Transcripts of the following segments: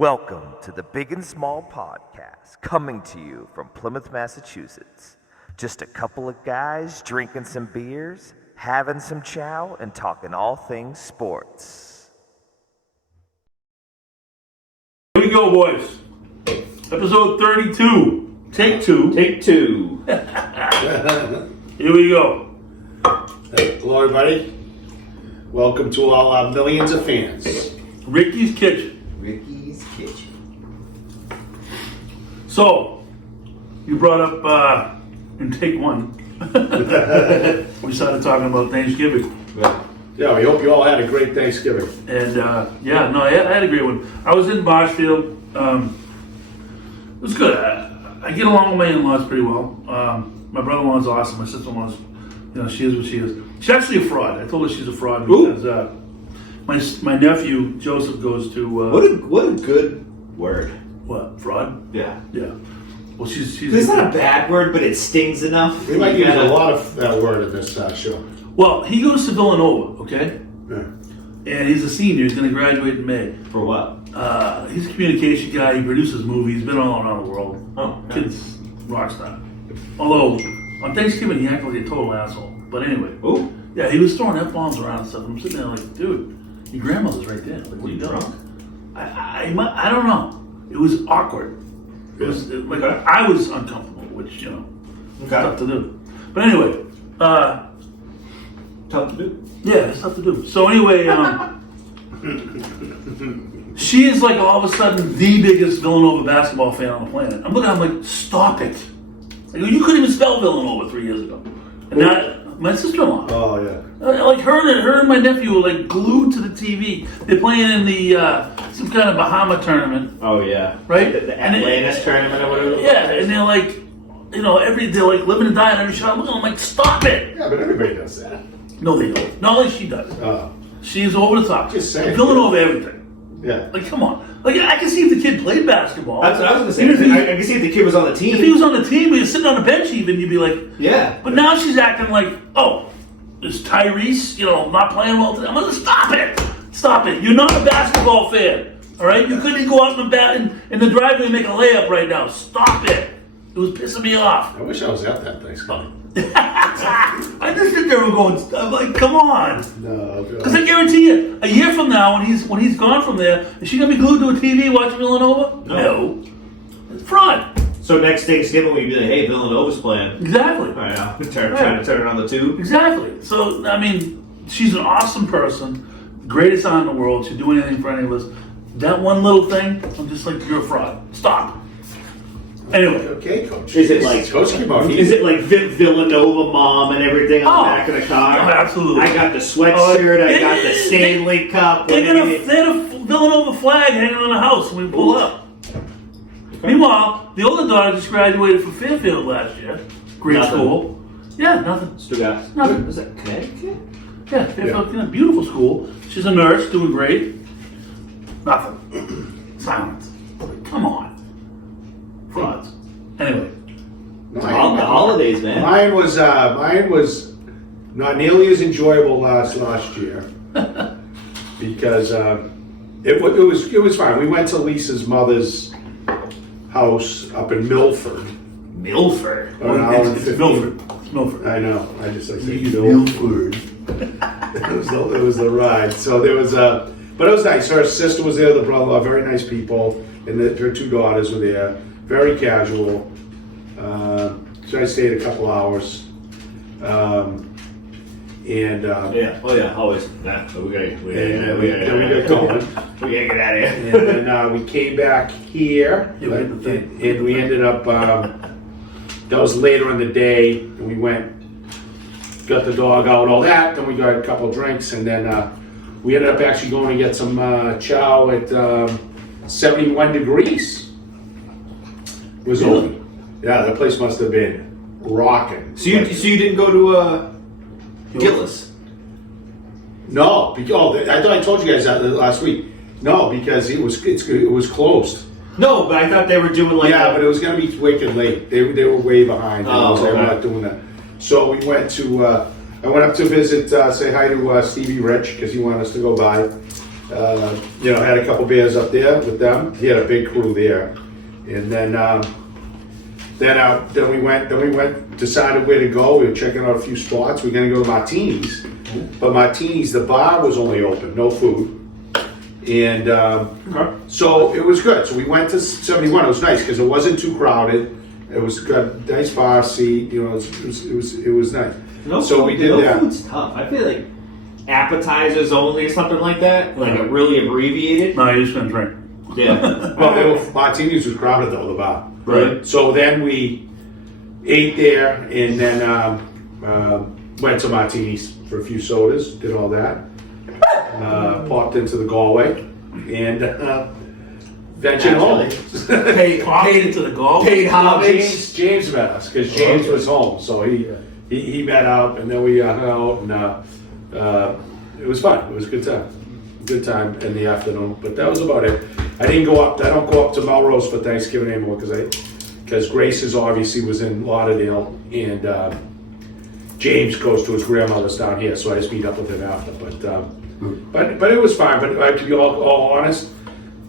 Welcome to the Big and Small Podcast, coming to you from Plymouth, Massachusetts. Just a couple of guys drinking some beers, having some chow, and talking all things sports. Here we go, boys. Episode 32. Take two. Take two. Here we go. Hello, everybody. Welcome to all our millions of fans. Ricky's Kitchen. Ricky's Kitchen. So, you brought up in take one. We started talking about Thanksgiving. Yeah, we hope you all had a great Thanksgiving. And I had a great one. I was in Marshfield. It was good. I get along with my in-laws pretty well. My brother-in-law's awesome. My sister-in-law's, she is what she is. She's actually a fraud. I told her she's a fraud because my nephew Joseph goes to. What a good word. What, fraud? Yeah. Yeah. Well, she's. It's not a bad word, but it stings enough. We might use a lot of that word in this show. Well, he goes to Villanova, okay? Yeah. And he's a senior. He's going to graduate in May. For what? He's a communication guy. He produces movies. He's been all around the world. Oh, okay. Kid's rock star. Although, on Thanksgiving, he acted like a total asshole. But anyway. Ooh. Yeah, he was throwing F-bombs around and stuff. I'm sitting there like, dude, your grandmother's right there. Like, what are you doing? Drunk? I don't know. It was awkward. It was like I was uncomfortable, which, tough to do. But anyway, Tough to do. yeah, it's tough to do. So anyway, she is like all of a sudden the biggest Villanova basketball fan on the planet. I'm looking at her, I'm like, stop it. Like, you couldn't even spell Villanova 3 years ago. And now, my sister-in-law. Oh, yeah. Like her and my nephew were like glued to the TV. They're playing in the some kind of Bahama tournament. Oh, yeah. Right? The Atlantis tournament or whatever. Yeah, and they're like, they're like living and dying every shot. I'm like, stop it. Yeah, but everybody does that. No, they don't. Not like she does. Oh. She's over the top. Just saying. Villanova everything. Yeah. Like, come on. Like, I can see if the kid played basketball. That's what I was going to say. I can see if the kid was on the team. If he was on the team, he was sitting on the bench even, you'd be like, Yeah. But now she's acting like, oh, is Tyrese, not playing well today? I'm going to stop it. Stop it. You're not a basketball fan. All right? You couldn't go out in the driveway and make a layup right now. Stop it. It was pissing me off. I wish I was at that Thanksgiving. I just sit there and going, I'm like, come on. No. Because I guarantee you, a year from now, when he's gone from there, is she going to be glued to a TV watching Villanova? No. It's fraud. So next Thanksgiving, we'd be like, hey, Villanova's playing. Exactly. Right now. Trying to turn it on the tube. Exactly. So, I mean, she's an awesome person, greatest aunt in the world. She'd do anything for any of us. That one little thing, I'm just like, you're a fraud. Stop. Anyway. Okay, Coach. Is it like Coach came out Is it like Villanova mom and everything on the back of the car? Oh, absolutely. I got the sweatshirt. I got the Stanley Cup. They had a Villanova flag hanging on the house when we pull up. Meanwhile, the older daughter just graduated from Fairfield last year. Great Nothing. School. Yeah, nothing. Still got Nothing. Is that Connecticut? Yeah, Fairfield, beautiful school. She's a nurse, doing great. Nothing. Silence. Come on. Frauds. Anyway. The holidays, man. Mine was not nearly as enjoyable last year because it was fine. We went to Lisa's mother's house up in Milford. Milford. It's Milford. It's Milford. I know. I just like saying Milford. it was the ride. So there was but it was nice. Her sister was there, the brother-in-law, very nice people, and her two daughters were there. Very casual. So I stayed a couple hours. Yeah. Oh yeah. Always. Nah, we gotta got going. We gotta get out of here. And then we came back here, Yeah, we had the thing. and we ended up. That was later in the day, and we went, got the dog out, all that. Then we got a couple of drinks, and then we ended up actually going to get some chow at 71 degrees. It was open. Yeah, the place must have been rocking. So you didn't go to Gillis? No, because I thought I told you guys that last week. No, because it was closed. No, but I thought they were doing like but it was going to be wicked late. They were way behind. Oh, They were okay. not doing that. So we went to. I went up to visit, say hi to Stevie Rich because he wanted us to go by. had a couple beers up there with them. He had a big crew there, and then we went, decided where to go. We were checking out a few spots. We were gonna go to Martini's, but Martini's, the bar was only open, no food. And so it was good. So we went to 71. It was nice because it wasn't too crowded. It was good, nice bar seat. It was nice. So we did that. Food's tough. I feel like appetizers only or something like that, like a really abbreviated. No, you're just gonna drink. Yeah. Well, Martini's was crowded though, the bar. Right. So then we ate there and then went to Martini's for a few sodas, did all that. Popped into the Galway and ventured home. Paid Into the golf. paid homage. James met us because James was home, so he met up and then we hung out and it was fun. It was a good time in the afternoon. But that was about it. I don't go up to Melrose for Thanksgiving anymore because Grace's obviously was in Lauderdale and James goes to his grandmother's down here, so I just meet up with him after. But it was fine. But to be all honest,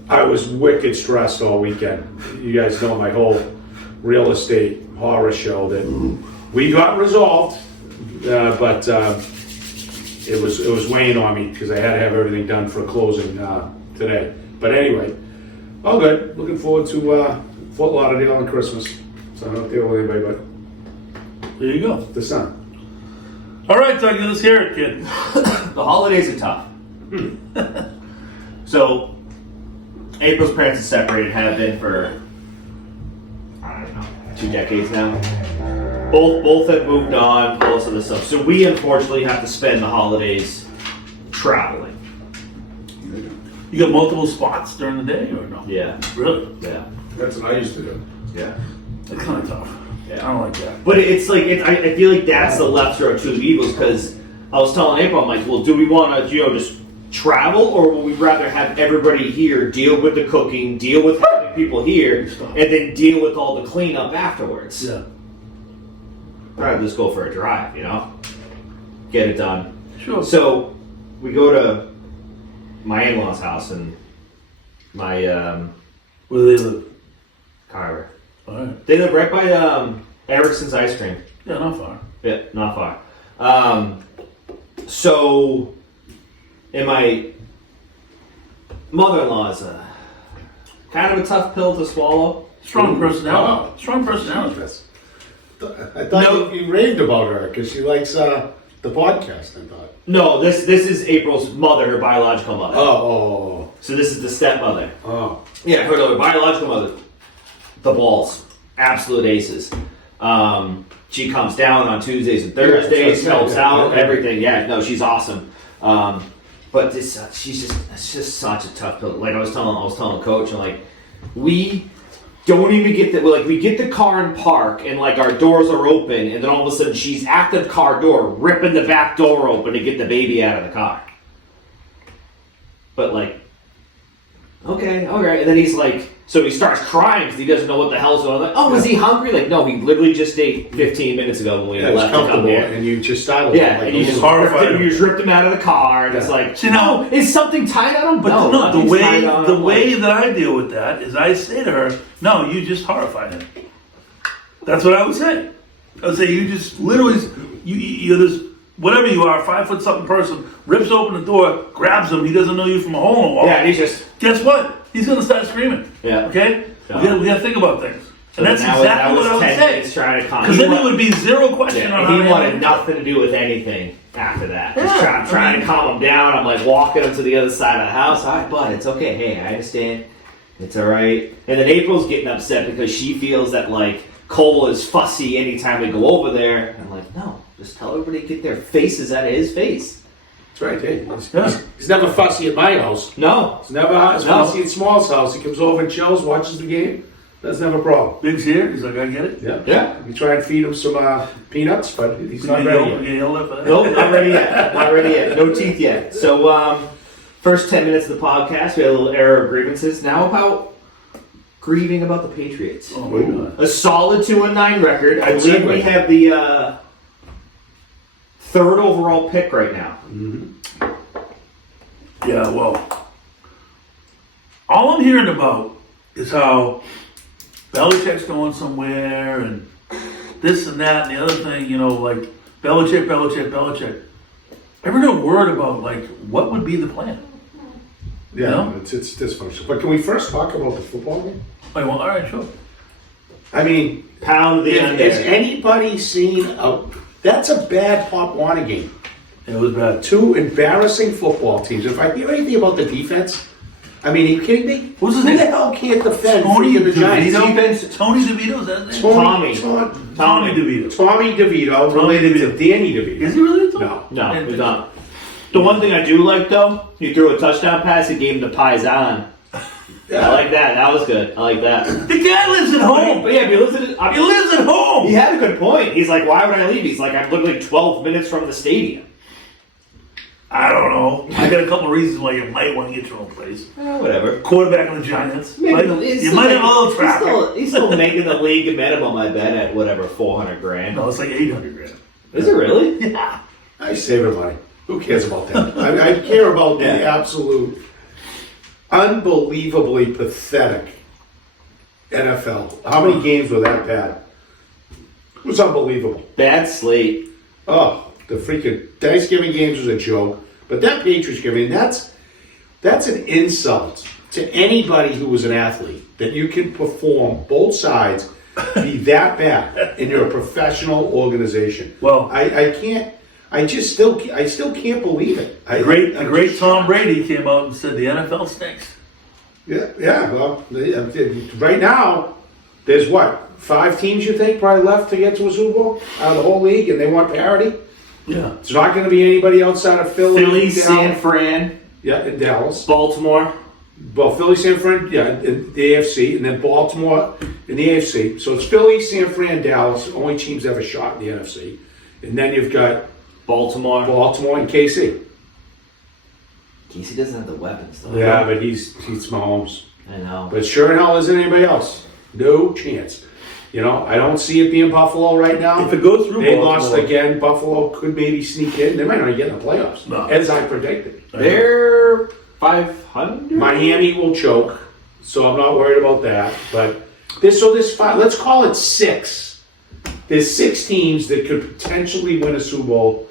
I was wicked stressed all weekend. You guys know my whole real estate horror show that we got resolved, but it was weighing on me because I had to have everything done for closing today. But anyway, all good. Looking forward to Fort Lauderdale on Christmas. So I'm not there with anybody but There you go. the sun. All right, Doug, let's hear it, kid. The holidays are tough. So, April's parents are separated, have been for, I don't know, 2 decades now. Both have moved on, all this other stuff. So we unfortunately have to spend the holidays traveling. You got multiple spots during the day or no? Yeah, Really? yeah, That's what I used to do. yeah. That's kind of tough. Yeah. I don't like that. But it's like, I feel like that's the lesser of two evils, because I was telling April, I'm like, well, do we want to, just travel, or would we rather have everybody here deal with the cooking, deal with having people here, and then deal with all the cleanup afterwards? Yeah. Rather just go for a drive, get it done. Sure. So we go to my in-laws' house, and my Where do they live? Kyra. All right. They live right by Erickson's Ice Cream. Yeah, not far. Yeah, not far. So, and my mother-in-law is kind of a tough pill to swallow. Strong personality. Wow. Strong personality. I thought you raved about her because she likes the podcast, I thought. No, this is April's mother, her biological mother. Oh. So this is the stepmother. Oh. Yeah, her biological mother. The balls. Absolute aces. She comes down on Tuesdays and Thursdays, helps out, everything. Yeah, no, she's awesome. But she's just such a tough pill. Like I was telling the coach, I'm like, we don't even get we get the car in park and like our doors are open, and then all of a sudden she's at the car door ripping the back door open to get the baby out of the car. But like, okay, all right. And then he's like, so he starts crying because he doesn't know what the hell's going on. I'm like, oh, is he hungry? Like, no, he literally just ate 15 minutes ago when we left to come here. And you just started. Yeah, and you just ripped him out of the car, and it's like, No, is something tied on him? but No, no, the nothing's tied on the him. way that I deal with that is I say to her, no, you just horrified him. That's what I would say. I would say you just literally, you're this, whatever you are, 5 foot something person, rips open the door, grabs him, he doesn't know you from a hole in the wall. Yeah, and he's just, Guess what? He's gonna start screaming. Yeah. Okay? Yeah. We gotta think about things. so And that's now exactly that what I was would 10 say. minutes trying to calm. Because then there would be zero question on and how he to wanted handle it. nothing to do with anything after that. Just Yeah, trying to calm him down. I'm like walking him to the other side of the house. All right, bud, it's okay. Hey, I understand. It's all right. And then April's getting upset because she feels that like Cole is fussy anytime we go over there. I'm like, no, just tell everybody to get their faces out of his face. That's right. Hey, he's never fussy at my house. No. He's never fussy at Small's house. He comes over and chills, watches the game. That's never a problem. Big's here. He's like, I get it. Yeah. Yeah. We try and feed him some peanuts, but he's not ready yet. You yell at that? Nope, not ready yet. Not ready yet. No teeth yet. So, first 10 minutes of the podcast, we had a little error of grievances. Now about grieving about the Patriots. Oh my God. A solid 2-9 record. I Good believe segue. we have the 3rd overall pick right now. Yeah, well, all I'm hearing about is how Belichick's going somewhere and this and that and the other thing, like Belichick. Ever no word about, like, what would be the plan? Yeah, No? it's dysfunctional. But can we first talk about the football game? Like, well, all right, sure. I mean, Pound the end has there. anybody seen that's a bad Pop Warner game. It was bad. Two embarrassing football teams. If I hear anything about the defense, I mean, are you kidding me? Who's his Who the name? hell can't defend Tony freaking the Giants? DeVito? Tony DeVito, is that his name? Tommy. Tommy DeVito. Tommy DeVito related to Danny DeVito. Is he really a Tommy? No. No, he's not. The one thing I do like, though, he threw a touchdown pass, he gave him the Paisan. I like that. That was good. I like that. The guy lives at home. But yeah, he lives at home. He had a good point. He's like, why would I leave? He's like, I'm literally 12 minutes from the stadium. I don't know. I got a couple of reasons why you might want to get your own place. Whatever. Quarterback on the Giants. You might have a little traffic. He's still making the league minimum, I bet, at whatever, $400,000. No, it's like $800,000. Is it really? Yeah. I saving money. Who cares about that? I care about the absolute, unbelievably pathetic NFL. How many games were that bad? It was unbelievable. Bad slate. Oh, the freaking Thanksgiving games was a joke. But that Patriots game, I mean, that's an insult to anybody who was an athlete, that you can perform both sides, be that bad, and you're a professional organization. Well, I can't. I still can't believe it. the great Tom Brady came out and said the NFL stinks. Yeah. Well, right now, there's what, 5 teams you think probably left to get to a Super Bowl out of the whole league, and they want parity. Yeah. It's not going to be anybody outside of Philly, Philly, San Dallas. Fran, Yeah, in Dallas. Baltimore. Well, Philly, San Fran, yeah, in the AFC, and then Baltimore in the AFC. So it's Philly, San Fran, Dallas, only teams ever shot in the NFC, and then you've got Baltimore. and KC. Casey doesn't have the weapons, though. Yeah, but he's Mahomes. I know. But sure in hell isn't anybody else. No chance. I don't see it being Buffalo right now. If it goes through they Baltimore- lost again. Buffalo could maybe sneak in. They might not get in the playoffs, No. as I predicted. They're 500? Miami will choke, so I'm not worried about that. But there's 5. Let's call it 6. There's 6 teams that could potentially win a Super Bowl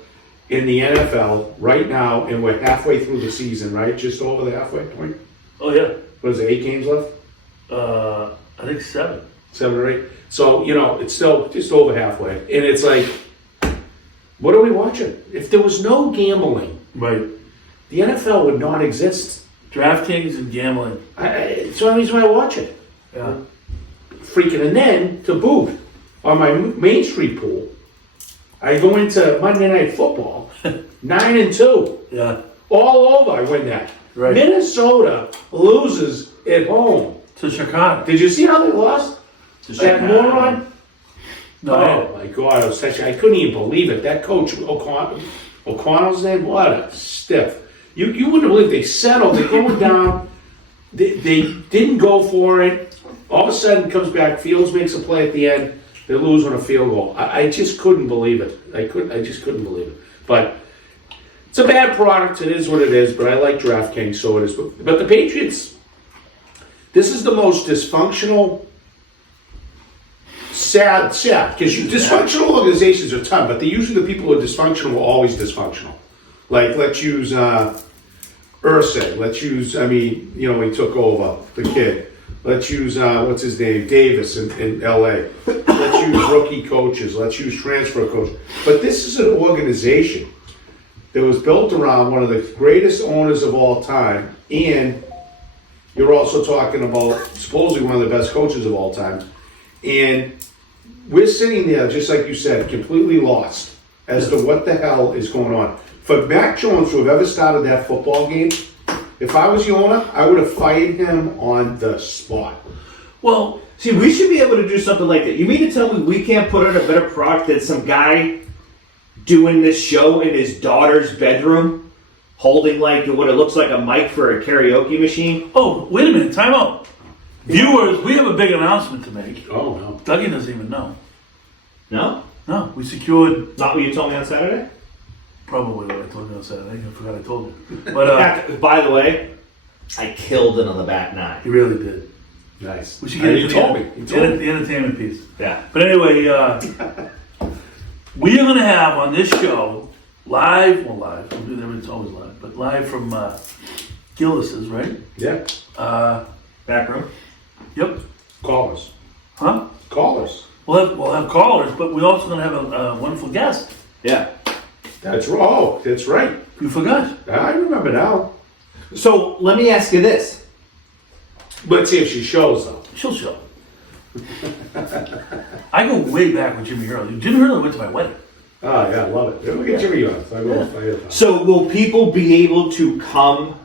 in the NFL right now, and we're halfway through the season, right? Just over the halfway point. Oh, yeah. What is it? 8 games left? I think 7. 7 or 8. So, it's still just over halfway. And it's like, what are we watching? If there was no gambling, Right. the NFL would not exist. DraftKings and gambling. It's the only reason I watch it. Yeah. Freaking, and then, to boot, on my Main Street pool, I go into Monday Night Football, 9-2. Yeah. All over, I win that. Right. Minnesota loses at home. To Chicago. Did you see how they lost? That moron? No, Oh my God! I couldn't even believe it. That coach O'Connell's name. What a stiff! You wouldn't believe they settled. They're going down. They didn't go for it. All of a sudden, comes back. Fields makes a play at the end. They lose on a field goal. I just couldn't believe it. I just couldn't believe it. But it's a bad product. It is what it is. But I like DraftKings, so it is. But the Patriots. This is the most dysfunctional. Sad, because dysfunctional organizations are tough, but usually the people who are dysfunctional are always dysfunctional. Like, let's use Irsay. Let's use, when he took over, the kid. Let's use, what's his name, Davis in L.A. Let's use rookie coaches. Let's use transfer coaches. But this is an organization that was built around one of the greatest owners of all time, and you're also talking about supposedly one of the best coaches of all time. And we're sitting there, just like you said, completely lost as to what the hell is going on. For Mac Jones to have ever started that football game, if I was the owner, I would have fired him on the spot. Well, see, we should be able to do something like that. You mean to tell me we can't put out a better product than some guy doing this show in his daughter's bedroom, holding like what it looks like a mic for a karaoke machine? oh, wait a minute. Time out. Viewers, we have a big announcement to make. Oh, no. Dougie doesn't even know. No? No, we secured Not what you told me on Saturday? probably what I told you on Saturday. I forgot I told you. But By the way, I killed it on the back nine. He really did. Nice. We should get You into told me. You told me. the entertainment piece. Yeah. But anyway, we are going to have on this show live. We'll do that. It's always live, but live from Gillis's, right? Yeah. Back room. Yep. Call us. Huh? Call us. We'll have callers, but we're also going to have a wonderful guest. Yeah. That's oh, that's right. You forgot. I remember now. So let me ask you this. Let's see if she shows though. She'll show. I go way back with Jimmy Hurley. Jimmy Hurley went to my wedding. Oh yeah, I love it. We'll get Jimmy on. So will people be able to come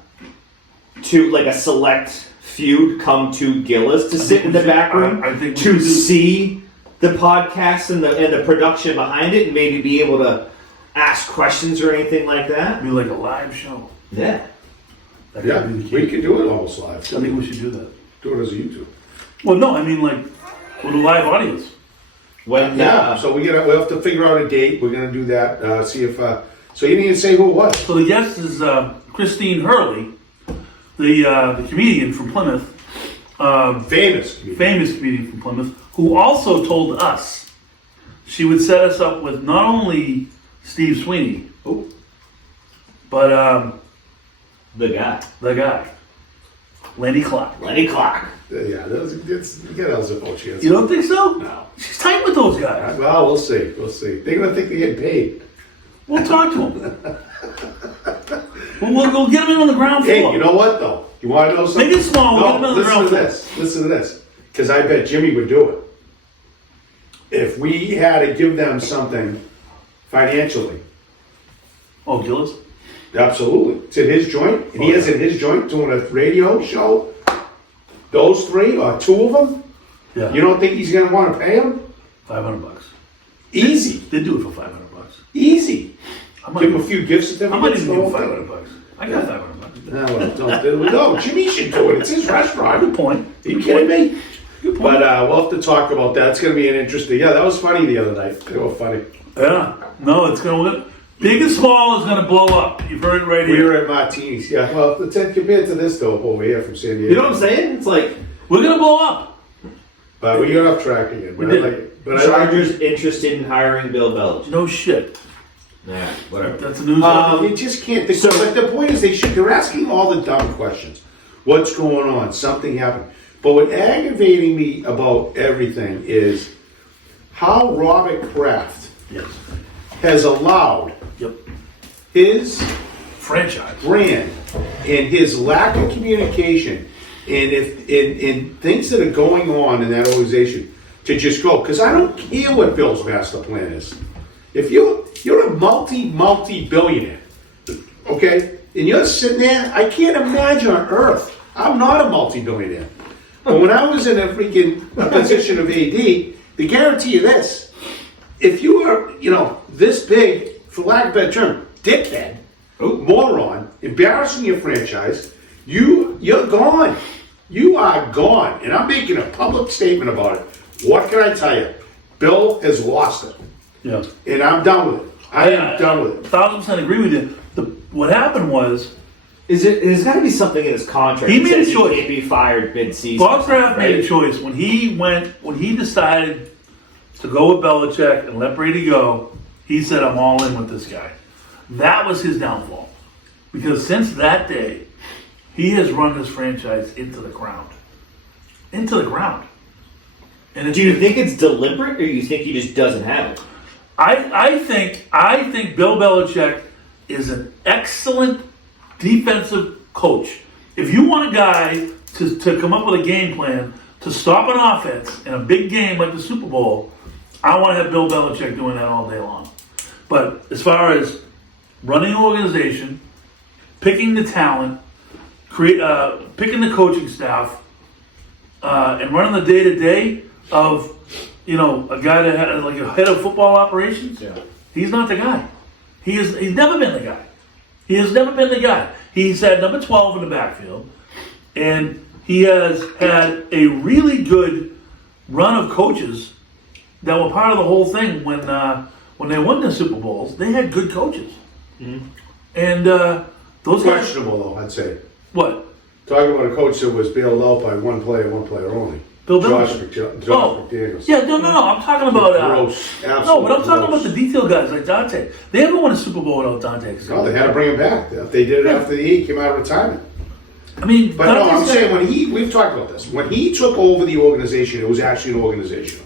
to like a select feud, come to Gillis to sit in the back room I think we to should do- see the podcast and the production behind it, and maybe be able to ask questions or anything like that? Be like a live show. Yeah. That Yeah, could be the key. we could do it almost live. I think we should do that. Do it as a YouTube. Well, no, I mean like with a live audience. When Yeah. So we'll have to figure out a date. We're gonna do that. See if. So you didn't say who it was. So the guest is Christine Hurley, the comedian from Plymouth, Famous. famous comedian from Plymouth, who also told us she would set us up with not only Steve Sweeney, but the guy, the guy, Lenny Clark. Lenny Clark. Yeah, it's get Elzebo chance. You don't think so? No. She's tight with those guys. Well, we'll see. We'll see. They're gonna think they're getting paid. We'll talk to them. we'll get them in on the ground floor. Hey, you know what though? You want to know something? Make it small. We'll get them No, in on the listen ground to floor. this. Listen to this. Because I bet Jimmy would do it. If we had to give them something financially, Oh, Gillis? absolutely. It's in his joint, and he Oh, is in his joint doing a radio show. Those three or two of them, Yeah. you don't think he's gonna want to pay them? $500. Easy, They'd do it for $500. easy. I might, Give him a few gift I certificates. might even the give whole $500. I got $500. No, well, no, Jimmy should do it. It's his restaurant. Good point. Are you kidding me? Good point. But we'll have to talk about that. It's going to be an interesting. Yeah, that was funny the other night. They were funny. Yeah. No, it's going to big and small is going to blow up. You've heard it right We here. were at Martini's. Yeah, well, compared to this though over here from San Diego. You know what I'm saying? It's like We're going to blow up. But we got off track again. We But did. I like. But I like. Chargers interested in hiring Bill Belichick. No shit. Yeah, whatever. That's a news. They just can't. Think, but the point is, they're asking all the dumb questions. What's going on? Something happened. But what aggravating me about everything is how Robert Kraft Yes. has allowed Yep. his Franchise. brand and his lack of communication and if in things that are going on in that organization to just go, because I don't care what Bill's master plan is. If you're a multi-billionaire, okay, and you're sitting there, I can't imagine on earth. I'm not a multi-billionaire. But when I was in a freaking position of AD, they guarantee you this. If you are, this big, for lack of a better term, dickhead, moron, embarrassing your franchise, you're gone. You are gone. And I'm making a public statement about it. What can I tell you? Bill has lost it. Yeah. And I'm done with it. I am done with it. 1,000% agree with you. What happened was There's got to be something in his contract. He that made a says choice. He can't be fired mid-season. Bob Kraft made a right? choice when he decided to go with Belichick and let Brady go. He said, "I'm all in with this guy." That was his downfall, because since that day, he has run his franchise into the ground, And Do you think it's deliberate, or you think he just doesn't have it? I think Bill Belichick is an excellent defensive coach. If you want a guy to come up with a game plan to stop an offense in a big game like the Super Bowl, I want to have Bill Belichick doing that all day long. But as far as running an organization, picking the talent, picking the coaching staff, and running the day-to-day of, a guy that had like a head of football operations, he's not the guy. He's never been the guy. He has never been the guy. He's had number 12 in the backfield, and he has had a really good run of coaches that were part of the whole thing when they won the Super Bowls. They had good coaches, and those guys. Questionable though, I'd say. What? Talking about a coach that was bailed out by one player only. Bill Josh Belichick. McDaniels. Yeah, no, I'm talking about. Gross. No, Absolutely but I'm talking gross. about the detail guys like Dante. They haven't won a Super Bowl without Dante. No, they had to bring him back. They did it after he came out of retirement. I mean, But no, I'm Dante's saying we've talked about this. When he took over the organization, it was actually an organizational.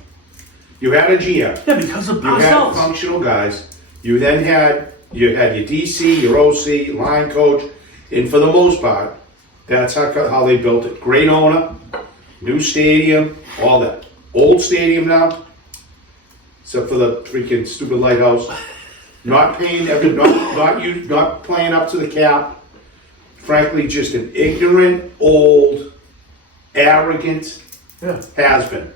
You had a GM. Yeah, because of You had ourselves. functional guys. You then had your DC, your OC, line coach, and for the most part, that's how they built it. Great owner, new stadium, all that. Old stadium now, except for the freaking stupid lighthouse. Not paying, not playing up to the cap. Frankly, just an ignorant, old, arrogant has-been.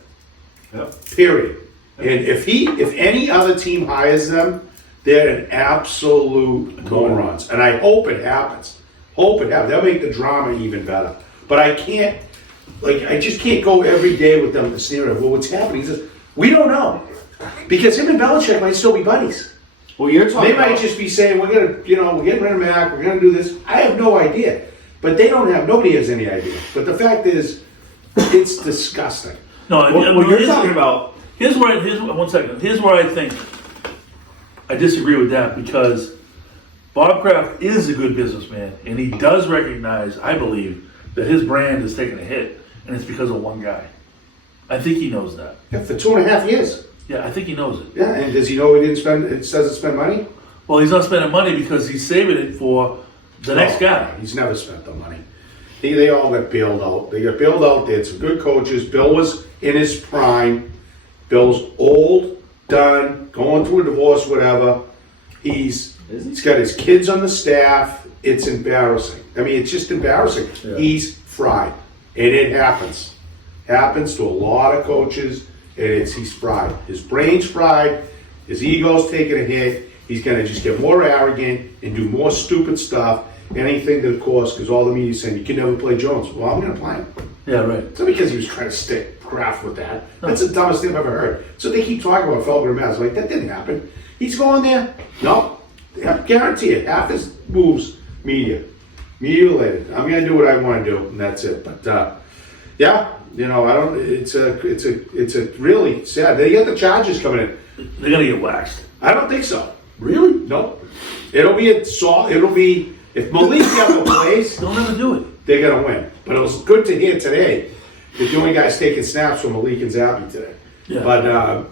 Yeah. Period. And if any other team hires them, they're an absolute morons. And I hope it happens. They'll make the drama even better. But I just can't go every day with them to sneer at, well, what's happening? He says, we don't know. Because him and Belichick might still be buddies. Well, you're talking. They might just be saying, we're getting rid of Mac, we're gonna do this. I have no idea. But nobody has any idea. But the fact is, it's disgusting. No, What you're talking about. Here's where I think I disagree with that, because Bob Kraft is a good businessman, and he does recognize, I believe, that his brand is taking a hit, and it's because of one guy. I think he knows that. Yeah, for 2.5 years. Yeah, I think he knows it. Yeah, and does he know he doesn't spend money? Well, he's not spending money because he's saving it for the next guy. He's never spent the money. They all got bailed out. They got bailed out. They had some good coaches. Bill was in his prime. Bill's old, done, going through a divorce, whatever. He's got his kids on the staff. It's embarrassing. I mean, it's just embarrassing. Yeah. He's fried. And it happens. Happens to a lot of coaches, and he's fried. His brain's fried. His ego's taking a hit. He's going to just get more arrogant and do more stupid stuff. Anything that, of course, because all the media's saying, you can never play Jones. Well, I'm going to play him. Yeah, right. It's not because he was trying to stick Kraft with that. That's the dumbest thing I've ever heard. So they keep talking about Felger and Maz. Like, that didn't happen. He's going there. No. I guarantee it. Half his moves, media related. I'm going to do what I want to do, and that's it. But, yeah, I don't, it's a really sad. They got the Chargers coming in. They're going to get waxed. I don't think so. Really? No. It'll be, if Malik ever plays, They'll never do it. they're going to win. But it was good to hear today that the only guys taking snaps from Malik and Zappy today. Yeah.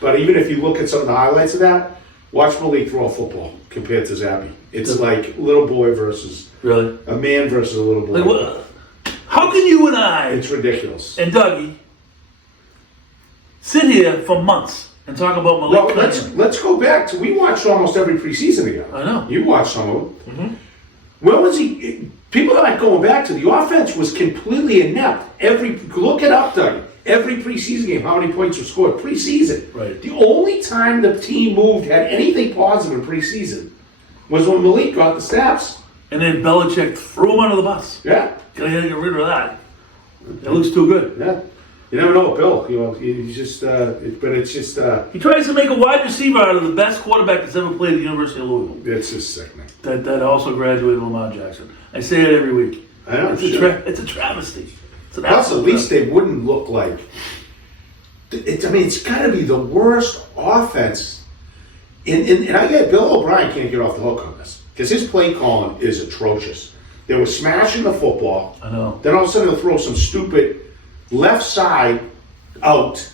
But even if you look at some of the highlights of that, watch Malik throw a football compared to Zappy. It's like little boy versus Really? a man versus a little boy. Like, what? How can you and I It's ridiculous. and Dougie sit here for months and talk about Malik Well, let's go back to, we watched almost every preseason together. I know. You watched some of them. Mhm. Where was he? People are not going back to, the offense was completely inept. Look it up, Doug. Every preseason game, how many points were scored? Preseason. Right. The only time the team moved, had anything positive in preseason, was when Malik got the snaps. And then Belichick threw him under the bus. Yeah. Gotta get rid of that. It looks too good. Yeah. You never know, Bill. He's just, but it's just, He tries to make a wide receiver out of the best quarterback that's ever played at the University of Louisville. it's just sickening. That also graduated Lamar Jackson. I say it every week. I know. It's sure. it's a travesty. It's an Plus, at absolute least travesty. they wouldn't look like. It's got to be the worst offense. And I get Bill O'Brien can't get off the hook on this because his play calling is atrocious. They were smashing the football. I know. Then all of a sudden they'll throw some stupid left side out.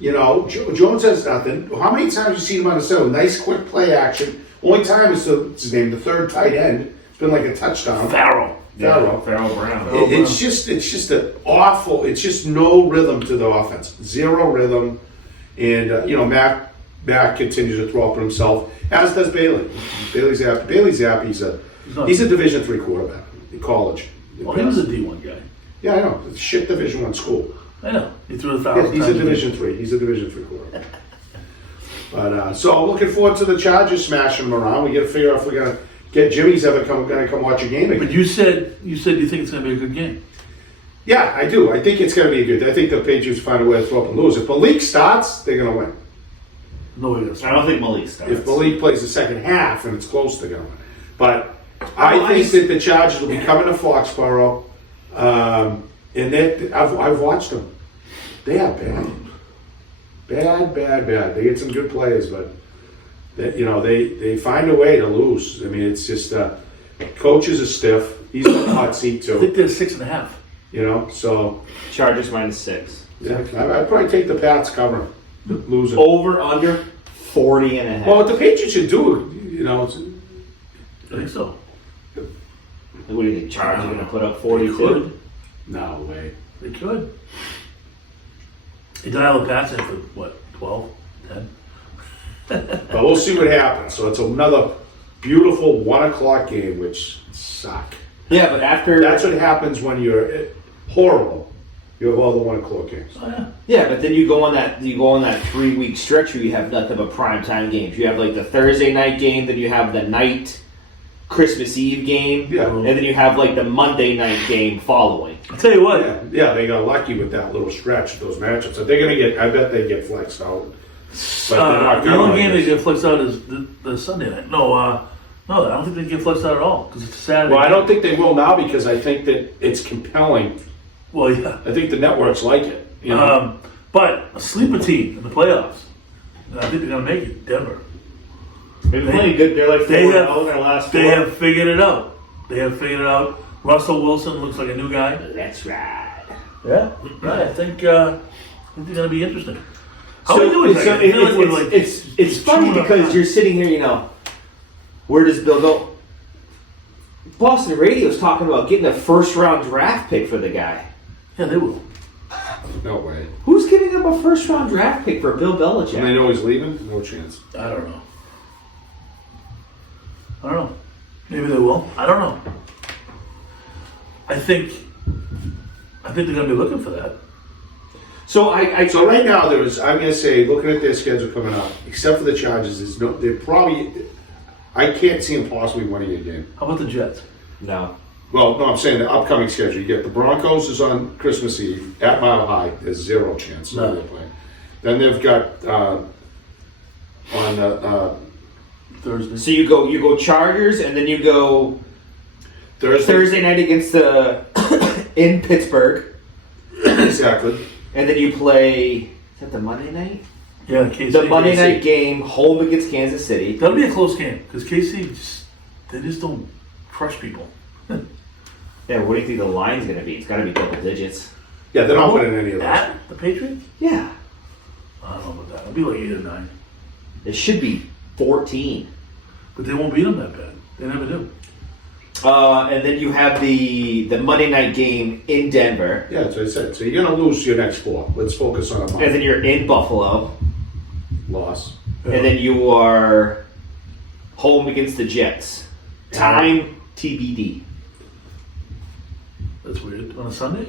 Jones has nothing. How many times you seen him on the field? Nice quick play action. Only time is his name, the third tight end. It's been like a touchdown. Farrell. Farrell Brown. It's just an awful. It's just no rhythm to the offense. Zero rhythm, and Mac continues to throw up on himself, as does Bailey. Bailey Zappi. He's a Division III quarterback in college. Well, he was a D1 guy. Yeah, I know. It's a shit Division I school. I know. He threw 1,000 Yeah, times. he's a Division III. He's a Division III quarterback. But so looking forward to the Chargers smashing them around. We got to figure out if we're gonna get Jimmy's ever gonna come watch a game again. But you said you think it's going to be a good game. Yeah, I do. I think it's going to be good. I think the Patriots find a way to throw up and lose. If Malik starts, they're going to win. No way to I don't think Malik starts. If Malik plays the second half and it's close, they're going to win. But I think that the Chargers will be coming to Foxborough And I've watched them. They are bad. Bad. They get some good players, but they find a way to lose. I mean, it's just coaches are stiff. He's on the hot seat I think too. they're 6.5. So Chargers -6. yeah, I'd probably take the Pats covering, losing. Over under 40.5. Well, what the Patriots should do, I think so. What do you think? Chargers are going to put up They 42? could. No way. They could. They dial the Pats in for what? 12? 10? But we'll see what happens. So it's another beautiful 1:00 game, which suck. Yeah, but after. That's what happens when you're horrible. You have all the 1:00 games. Oh yeah. Yeah, but then you go on that 3-week stretch where you have nothing but primetime games. You have like the Thursday night game, then you have the night Christmas Eve game, Yeah. and then you have like the Monday night game following. I'll tell you what. Yeah, they got lucky with that little stretch, those matchups. So they're gonna get. I bet they get flexed out. But they're not The gonna only game like they this. get flexed out is the Sunday night. No, I don't think they get flexed out at all because it's a Saturday. Well, I don't think they will now because I think that it's compelling. Well, yeah. I think the networks like it. But a sleeper team in the playoffs. And I think they're going to make it. Denver. They're playing good. They're like 4-0 in their last 4. They have figured it out. Russell Wilson looks like a new guy. That's right. Yeah. I think they're going to be interesting. How are we doing? So I feel like we're like it's funny chewing because up. you're sitting here, where does Bill go? Boston Radio's talking about getting a first-round draft pick for the guy. Yeah, they will. No way. Who's giving up a first-round draft pick for Bill Belichick? And they know he's leaving. No chance. I don't know. Maybe they will. I don't know. I think they're going to be looking for that. So So right now, I'm going to say, looking at their schedule coming up, except for the Chargers, they're probably, I can't see them possibly winning a game. How about the Jets? no. Well, no, I'm saying the upcoming schedule. You get the Broncos is on Christmas Eve at Mile High. There's zero chance No. they're playing. Then they've got on Thursday. So you go Chargers, and then you go Thursday night against the in Pittsburgh, Exactly. and then you play. Is that the Monday night? Yeah, KC. The Monday night game, home against Kansas City. That'll be a close game because KC they just don't crush people. Yeah, what do you think the line's going to be? It's got to be double digits. Yeah, they're not winning any of those. At the Patriots? Yeah, I don't know about that. It'll be like 8 or 9. it should be 14. But they won't beat them that bad. They never do. And then you have the Monday night game in Denver, Yeah, that's what I said. So you're going to lose your next 4. Let's focus on a and then you're in Buffalo, loss. and then you are home against the Jets. Time TBD. That's weird. On a Sunday?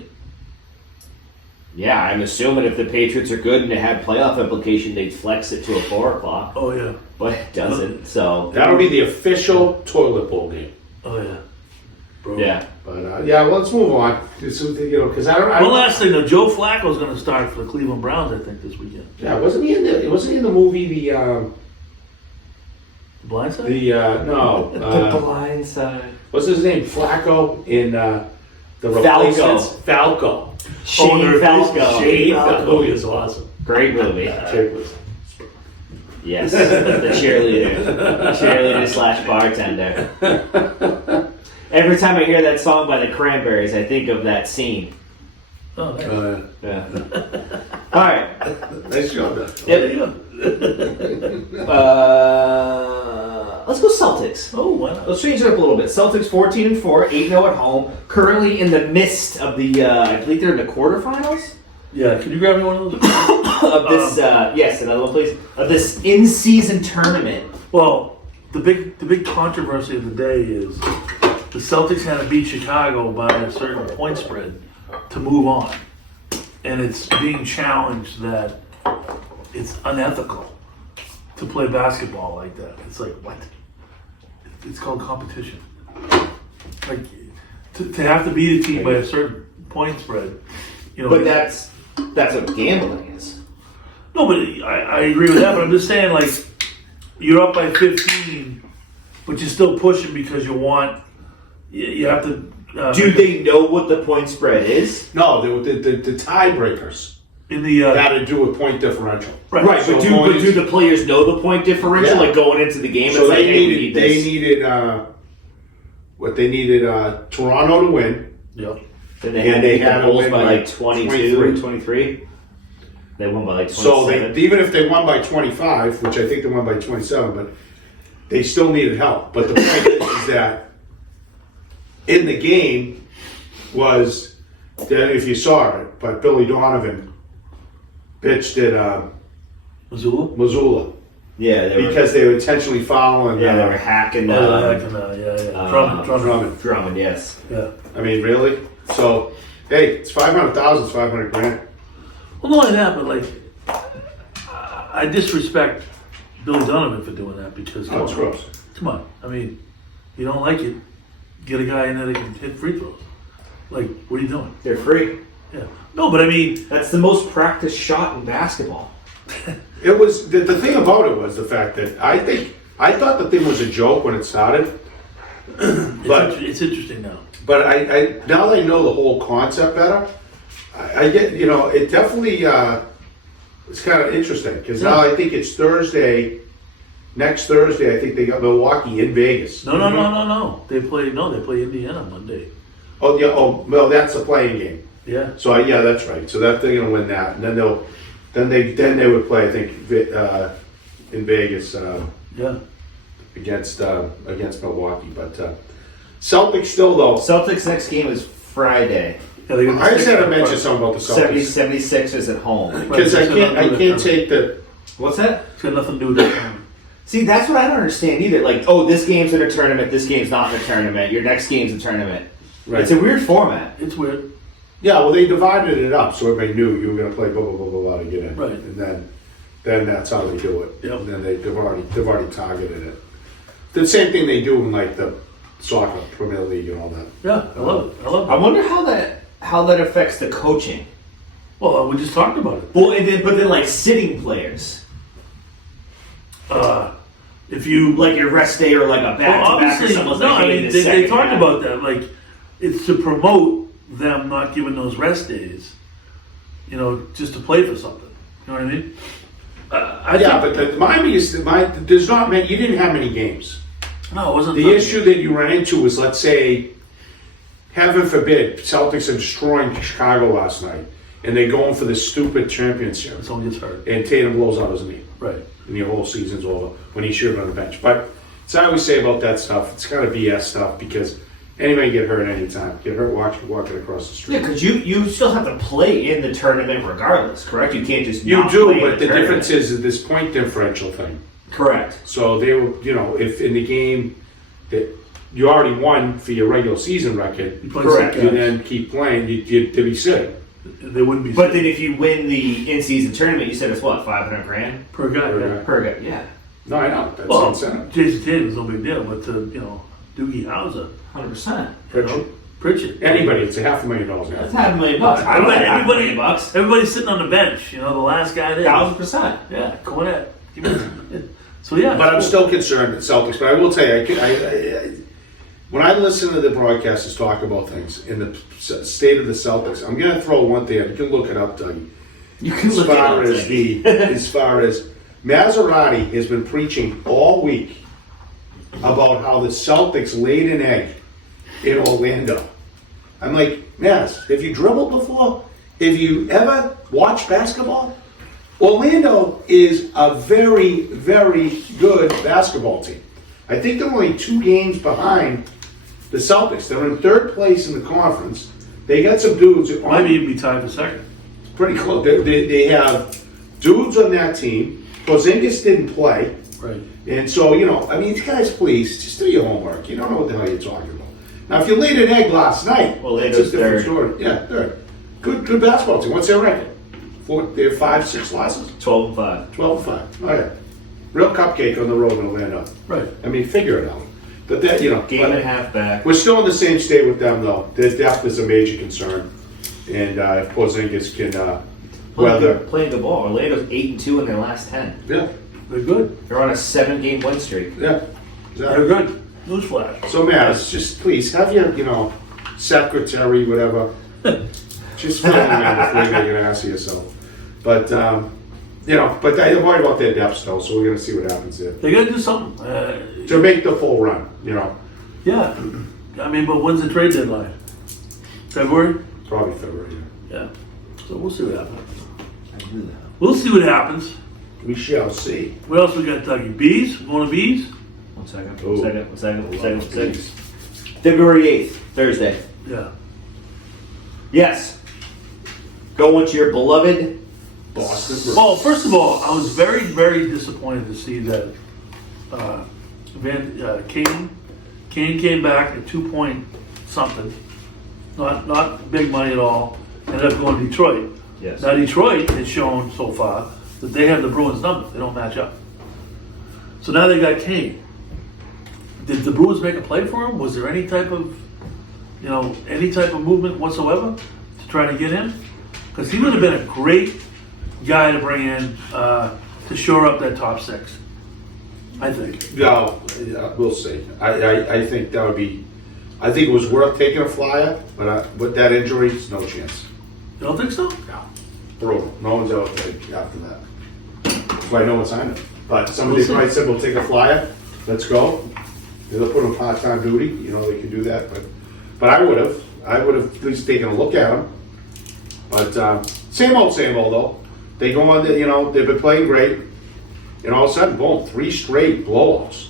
Yeah, I'm assuming if the Patriots are good and it had playoff implication, they'd flex it to a 4 o'clock, Oh, yeah. but it doesn't. So That'll be the official toilet bowl game. Oh, yeah. Bro. yeah, But yeah, well, let's move on. Because I don't. One last thing, though. Joe Flacco's going to start for the Cleveland Browns, I think, this weekend. Yeah, wasn't he in the movie The Blind Side? no the blind side. what's his name, Flacco in the Falco. Replacements? Falco. Shane Falco. Shane Falco is awesome. Great movie. Check this. Yes, the cheerleader slash bartender. Every time I hear that song by the Cranberries, I think of that scene. Oh, nice. Yeah. All right. Nice job, man. There you go. Let's go Celtics. Oh, wow. Let's change it up a little bit. Celtics 14-4, 8-0 at home. Currently in the midst of the, I believe they're in the quarterfinals Yeah, can you grab me one of those? of this. Yes, another one, please. Of this in-season tournament. Well, the big controversy of the day is the Celtics had to beat Chicago by a certain point spread to move on. And it's being challenged that it's unethical to play basketball like that. It's like, what? It's called competition. Like, to have to beat a team by a certain point spread, But that's what gambling is. No, but I agree with that. But I'm just saying, like, you're up by 15, but you're still pushing because you have to Do they know what the point spread is? No, the tiebreakers in the had to do with point differential. Right, So but do the players know the point differential? Yeah. Like going into the game, So it's like, they hey, we needed need this. they needed Toronto to win. Yep. Then they had they to had beat to the Bulls win by by like 22 or 23. They won by like 27. So even if they won by 25, which I think they won by 27, but they still needed help. But the point is that in the game was that if you saw it, but Billy Donovan bitched at Missoula yeah, they were, because they were intentionally fouling. they were hacking. Drummond, yes. Yeah. I mean, really? So, hey, it's 500,000. It's 500 grand. Well, not only that, but like, I disrespect Billy Donovan for doing that because Oh, it's gross. come on. I mean, you don't like it, get a guy in there that can hit free throws. Like, what are you doing? They're free. Yeah. No, but I mean, That's the most practiced shot in basketball. It was the thing about it was the fact that I thought the thing was a joke when it started, but it's interesting now. but I now that I know the whole concept better, I get it definitely it's kind of interesting because now I think it's Thursday. Next Thursday, I think they got Milwaukee in Vegas. No. They play Indiana Monday. Oh yeah. Oh well, that's the playing game. Yeah. So yeah, that's right. So that they're gonna win that, and then they would play. I think in Vegas Yeah. against Milwaukee. But Celtics still though. Celtics next game is Friday. Yeah, they I just had to mention something about the 70, Celtics 76ers at home. because I can't take the. What's that? It's got nothing to do with that. See, that's what I don't understand either. Like, oh, this game's in a tournament, this game's not in a tournament, your next game's a tournament. Right. It's a weird format. It's weird. Yeah, well, they divided it up so everybody knew you were going to play blah blah blah blah blah to get in, Right. and then that's how they do it. Yep. And then they've already targeted it. The same thing they do in like the soccer Premier League and all that. Yeah, I love it. I wonder how that affects the coaching. Well, we just talked about it. Well, but then like sitting players, If you like your rest day or like a back-to-back or obviously, someone's no, like, I hey, mean the they talked second about that. Like, it's to promote them not giving those rest days. Just to play for something. You know what I mean? But Miami there's not many. You didn't have many games. No, it wasn't. The issue that you ran into was, let's say, heaven forbid, Celtics are destroying Chicago last night, and they're going for this stupid championship, someone gets hurt. and Tatum blows out his knee, Right. and your whole season's over when he should have been on the bench. But as I always say about that stuff, it's kind of BS stuff because anybody get hurt anytime. Get hurt walking across the street. Yeah, because you still have to play in the tournament regardless, correct? You can't just You not do, play in but the tournament. difference is this point differential thing. Correct. So they were, if in the game that you already won for your regular season record, You play Correct. sick you guys. then keep playing, you'd be sitting. They wouldn't be. But then if you win the in-season tournament, you said it's what, $500,000 per guy. Yeah. per guy? Yeah, No, I know. That's Well, incentive. Jason Tatum's no big deal, but Doogie Howser, 100%. Pritchard. Anybody, it's $500,000 That's now. $500,000. I would have $500,000. Everybody's sitting on the bench. The last guy there. 1,000%. Yeah, Cornette. Give me so yeah. But I'm still concerned at Celtics. But I will tell you, when I listen to the broadcasters talk about things in the state of the Celtics, I'm going to throw one thing. You can look it up, Doug. You can As look far at as it. as far as Maserati has been preaching all week about how the Celtics laid an egg in Orlando. I'm like, Maz, have you dribbled before? Have you ever watched basketball? Orlando is a very, very good basketball team. I think they're only 2 games behind the Celtics. They're in 3rd place in the conference. They got some dudes. Might even be tied for second. Pretty close. They have dudes on that team. Porzingis didn't play. Right. And so, guys, please, just do your homework. You don't know what the hell you're talking about. Now, if you laid an egg last night, Orlando's it's a different third. story. Yeah, third. Good basketball team. What's their record? They have 5-6 losses? 12-5. 12-5. Oh, yeah. Real cupcake on the road in Orlando. Right. I mean, figure it out. But that, Game but and a half back. we're still in the same state with them, though. Their depth is a major concern. And if Porzingis can weather. Playing the ball. Orlando's 8-2 in their last 10. Yeah, They're good. They're on a 7-game win streak. yeah. They're good. Newsflash. So, Maz, just please have your, secretary, whatever. Just fill them in before you make an ass of yourself. But, but I'm worried about their depth still, so we're going to see what happens there. They got to do something. To make the full run, Yeah. I mean, but when's the trade deadline? February? Probably February. Yeah. So we'll see what happens. We'll see what happens. We shall see. What else we got, Dougie? Bees? Going to bees? One second. Ooh. One second. February 8th, Thursday. Yeah. Yes. Going to your beloved Boston. Well, first of all, I was very, very disappointed to see that Kane came back at 2 point something, not big money at all. Ended up going to Detroit. Yes. Now Detroit has shown so far that they have the Bruins number. They don't match up. So now they got Kane. Did the Bruins make a play for him? Was there any type of movement whatsoever to try to get him? Because he would have been a great guy to bring in to shore up that top six. I think. Yeah, we'll see. I think that would be. I think it was worth taking a flyer, but with that injury, it's no chance. You don't think so? No. Brutal. No one's ever played after that. That's why no one signed him. But somebody probably said, we'll take a flyer. Let's go. They'll put him part-time duty. They can do that. But I would have. I would have at least taken a look at him. But same old though. They go on, they've been playing great. And all of a sudden, boom, 3 straight blowouts.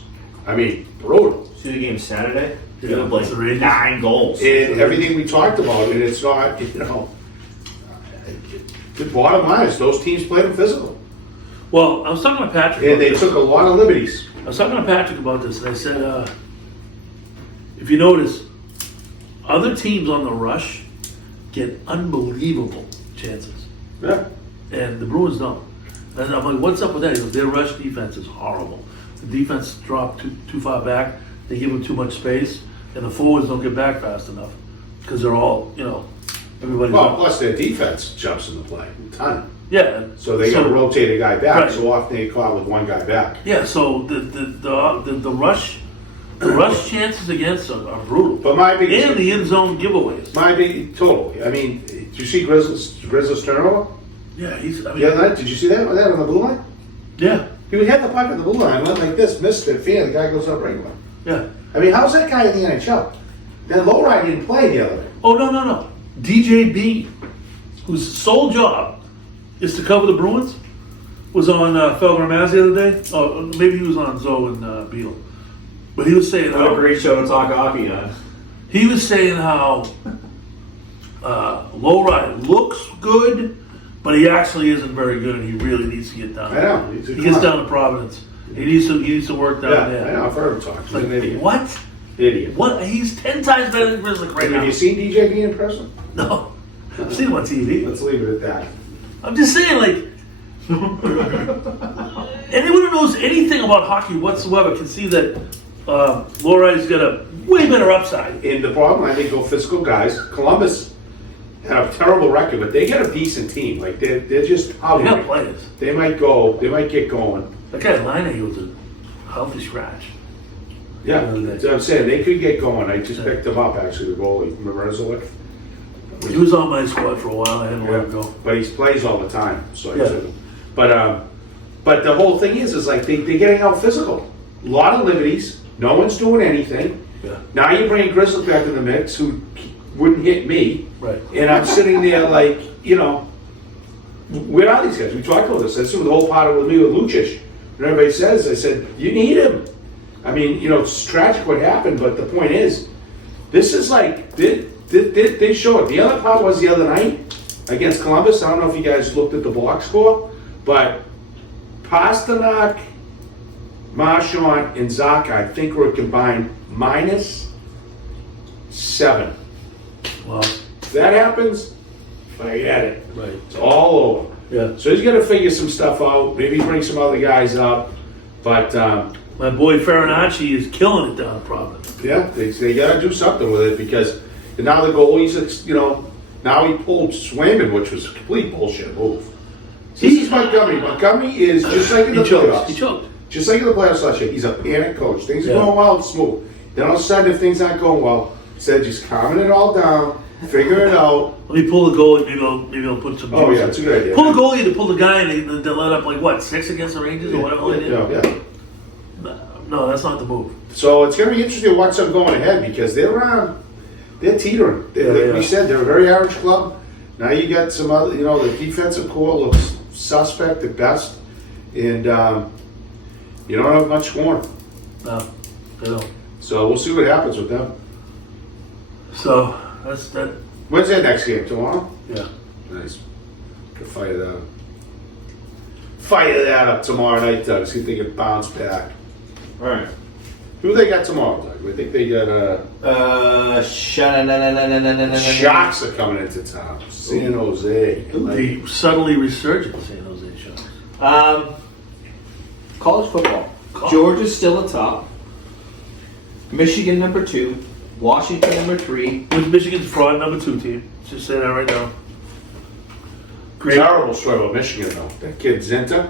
I mean, brutal. See the game Saturday? Yeah, They played that's outrageous. 9 goals. And everything we talked about, and it's not, the bottom line is those teams played them physical. Well, I was talking to Patrick. And about they this. took a lot of liberties. I was talking to Patrick about this, and I said, if you notice, other teams on the rush get unbelievable chances, Yeah. and the Bruins don't. And I'm like, what's up with that? He goes, their rush defense is horrible. The defense dropped too far back. They give them too much space, and the forwards don't get back fast enough because they're all, everybody's. Well, plus their defense jumps into play a ton. Yeah. So they got to rotate a guy back. Right. So often they caught with one guy back. Yeah. So the rush chances against are brutal. But my biggest, and the end zone giveaways. totally. I mean, did you see Grizzlies turnover? Yeah, The other night, did you see that? Was that on the blue line? Yeah. He would hit the puck at the blue line, went like this, missed it, the guy goes up regular. Yeah. I mean, how's that guy in the NHL? That Lowride didn't play the other day. Oh no. DJ Bean, whose sole job is to cover the Bruins, was on Felger and Maz the other day. Oh, maybe he was on Zoe and Beal. But he was saying What a how great show to talk hockey on. he was saying how Lowride looks good, but he actually isn't very good, and he really needs to get down. I know. He's a He gets clown. down to Providence. He needs to work down Yeah, there. I know. I've heard him talk. He's Like, an idiot. what? Idiot. What? He's 10 times better than Grizzly right Have now. you seen DJ being in person? No. I've seen him on TV. Let's leave it at that. I'm just saying, like, anyone who knows anything about hockey whatsoever can see that Lowride's got a way better upside. And the problem, I think, go physical guys. Columbus had a terrible record, but they got a decent team. Like they're just They out got here. players. They might go. They might get going. That guy Line, he was a healthy scratch. Yeah, Yeah, that's what I'm saying. They could get going. I just picked him up actually. The goalie, Mrazilic. He was on my squad for a while. I had to let him go. But he plays all the time, so I Yeah. took him. But the whole thing is like they're getting out physical. A lot of liberties. No one's doing anything. Yeah. Now you bring Grizzly back in the mix, who wouldn't hit me, Right. and I'm sitting there like, where are these guys? We talked about this. That's the whole part of it with me with Lucic. And everybody says, I said, you need him. I mean, it's tragic what happened, but the point is, this is like, they show it. The other part was the other night against Columbus. I don't know if you guys looked at the box score, but Pasternak, Marchand, and Zaka, I think were combined -7. Wow. If that happens, forget it. Right. It's all over. Yeah. So he's got to figure some stuff out, maybe bring some other guys up. But, My boy Farinacci is killing it down in Providence. yeah, they got to do something with it because now the goalies, now he pulled Swayman, which was a complete bullshit move. This is Montgomery. Montgomery is just like in the He choked. playoffs. He choked. Just like in the playoffs last year, he's a panic coach. Things are Yeah. going well, it's smooth. Then all of a sudden, if things aren't going well, Said just calming it all down, figure it out. Let me pull the goalie. Maybe I'll put some. Oh yeah, that's a good idea. Pull the goalie to pull the guy, and they let up like what 6 against the Rangers or whatever they did. Yeah. No, that's not the move. So it's going to be interesting to watch them going ahead because they're teetering. We said they're a very average club. Now you got some other, the defensive core looks suspect at best, and you don't have much scoring. No, they don't. So we'll see what happens with them. So that's that. When's that next game? Tomorrow? Yeah. Nice. Could fire that up. Fire that up tomorrow night, Doug. See if they can bounce back. All right. Who they got tomorrow, Doug? I think they got Sharks are coming into town. San Jose. The suddenly resurgent San Jose Sharks. College football. Georgia's still atop. Michigan number 2. Washington number 3. With Michigan's fraud number 2 team. Just say that right now. Great. Terrible story about Michigan though. That kid Zenta.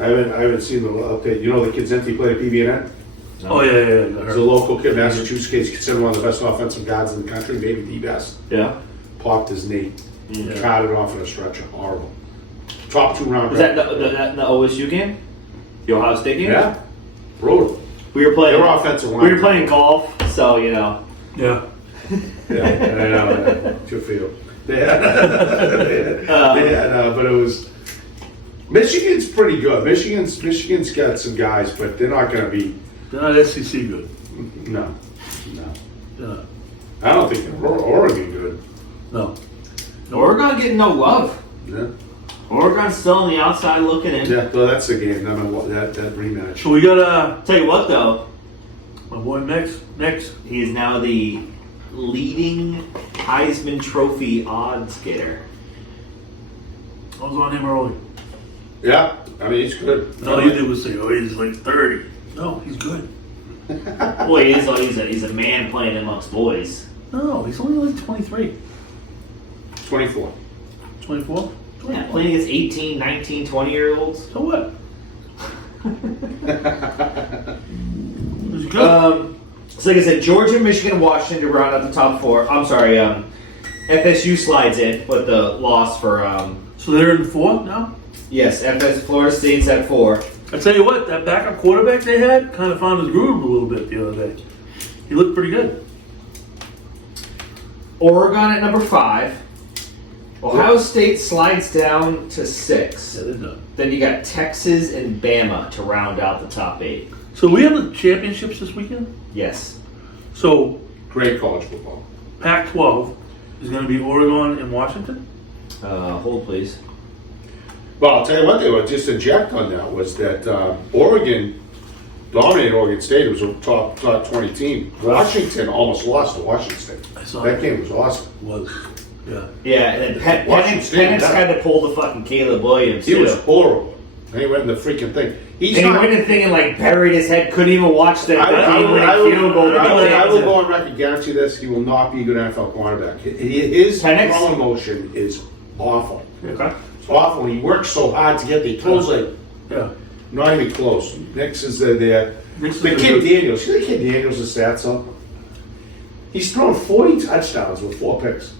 I haven't seen the update. You know the kid Zenta he played at PBNN? Oh yeah. He's a local kid, Massachusetts kid. He's considered one of the best offensive guards in the country, maybe the best. Yeah. Popped his knee. Yeah. Carted off in a stretcher. Horrible. Top 2 round. Was that the OSU game? The Ohio State game? Yeah. Brutal. We were playing. They were offensive line. We were playing golf, so Yeah. Yeah, I know. Good for you. They had, but it was. Michigan's pretty good. Michigan's got some guys, but they're not going to be. They're not SEC good. No. Yeah. I don't think they're Oregon good. No. Oregon getting no love. Yeah. Oregon's still on the outside looking in. Yeah. Well, that's the game. I mean, that rematch. So we got Tell you what, though, my boy Mix. he is now the leading Heisman Trophy odds getter. I was on him early. Yeah. I mean, he's good. All you did was say, "Oh, he's like 30." No, he's good. Boy, he's a man playing amongst boys. No, he's only like 23. 24. 24? Yeah, playing against 18, 19, 20-year-olds. So what? He's good. So like I said, Georgia, Michigan, Washington to round out the top 4. I'm sorry, FSU slides in with the loss for So they're in 4 now? yes, Florida State's at 4. I tell you what, that backup quarterback they had kind of found his groove a little bit the other day. He looked pretty good. Oregon at number 5. Ohio State slides down to 6. Yeah, they're done. Then you got Texas and Bama to round out the top 8. So we have the championships this weekend? Yes. So Great college football. Pac-12 is going to be Oregon and Washington? Hold please. Well, I'll tell you what they were just inject on that was that Oregon dominated Oregon State. It was a top 20 team. Washington almost lost to Washington State. I saw That game was awesome. Was. Yeah. Yeah, and then Washington Penix State, yeah. had to pull the fucking Caleb Williams, He too. was horrible. And he went in the freaking thing. He's And he not. went in the thing and like buried his head, couldn't even watch the game-winning field goal. I will go on record and guarantee this. He will not be a good NFL cornerback. His Penix? throwing motion is awful. Okay. It's awful. He works so hard to get the throws like Yeah. not even close. Nix is there. Nix is The a kid good- Daniels. See the kid Daniels' stats up? He's thrown 40 touchdowns with 4 picks.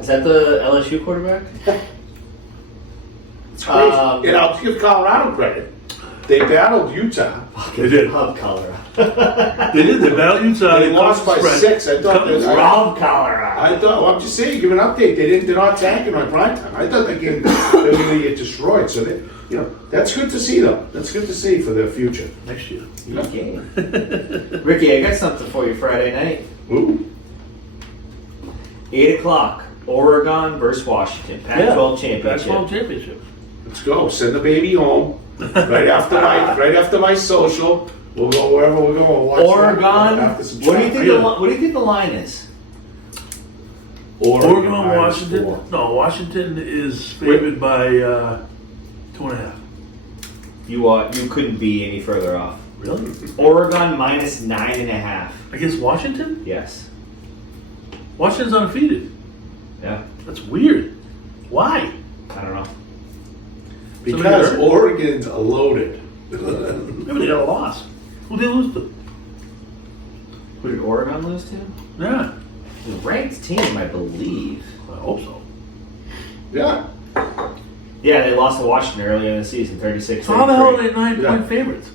Is that the LSU quarterback? It's crazy. And I'll give Colorado credit. They battled Utah. They did. Love Colorado. They did. They battled Utah. They lost by spread. 6. I thought Covered that. Love Colorado. Well, I'm just saying, give an update. They're not tanking on prime time. I thought they were going to get destroyed. So that's good to see, though. That's good to see for their future. Next year. Okay. Ricky, I got something for you Friday night. Ooh. 8 o'clock. Oregon versus Washington. Pac-12 championship. Pac-12 championship. Let's go. Send the baby home. Right after my social. We'll go wherever we're going. We'll watch Oregon. after some What do you track. think? What do you think the line is? Oregon, minus Washington. 4. No, Washington is favored by 2.5. You couldn't be any further off. Really? Oregon minus 9.5. Against Washington? Yes. Washington's undefeated. Yeah. That's weird. Why? I don't know. Because Oregon's loaded. Maybe they got a loss. Who did they lose to? Who did Oregon lose to? Yeah, The ranked team, I believe. I hope so. Yeah. Yeah, they lost to Washington earlier in the season, 36. So how the hell are they 9-point favorites?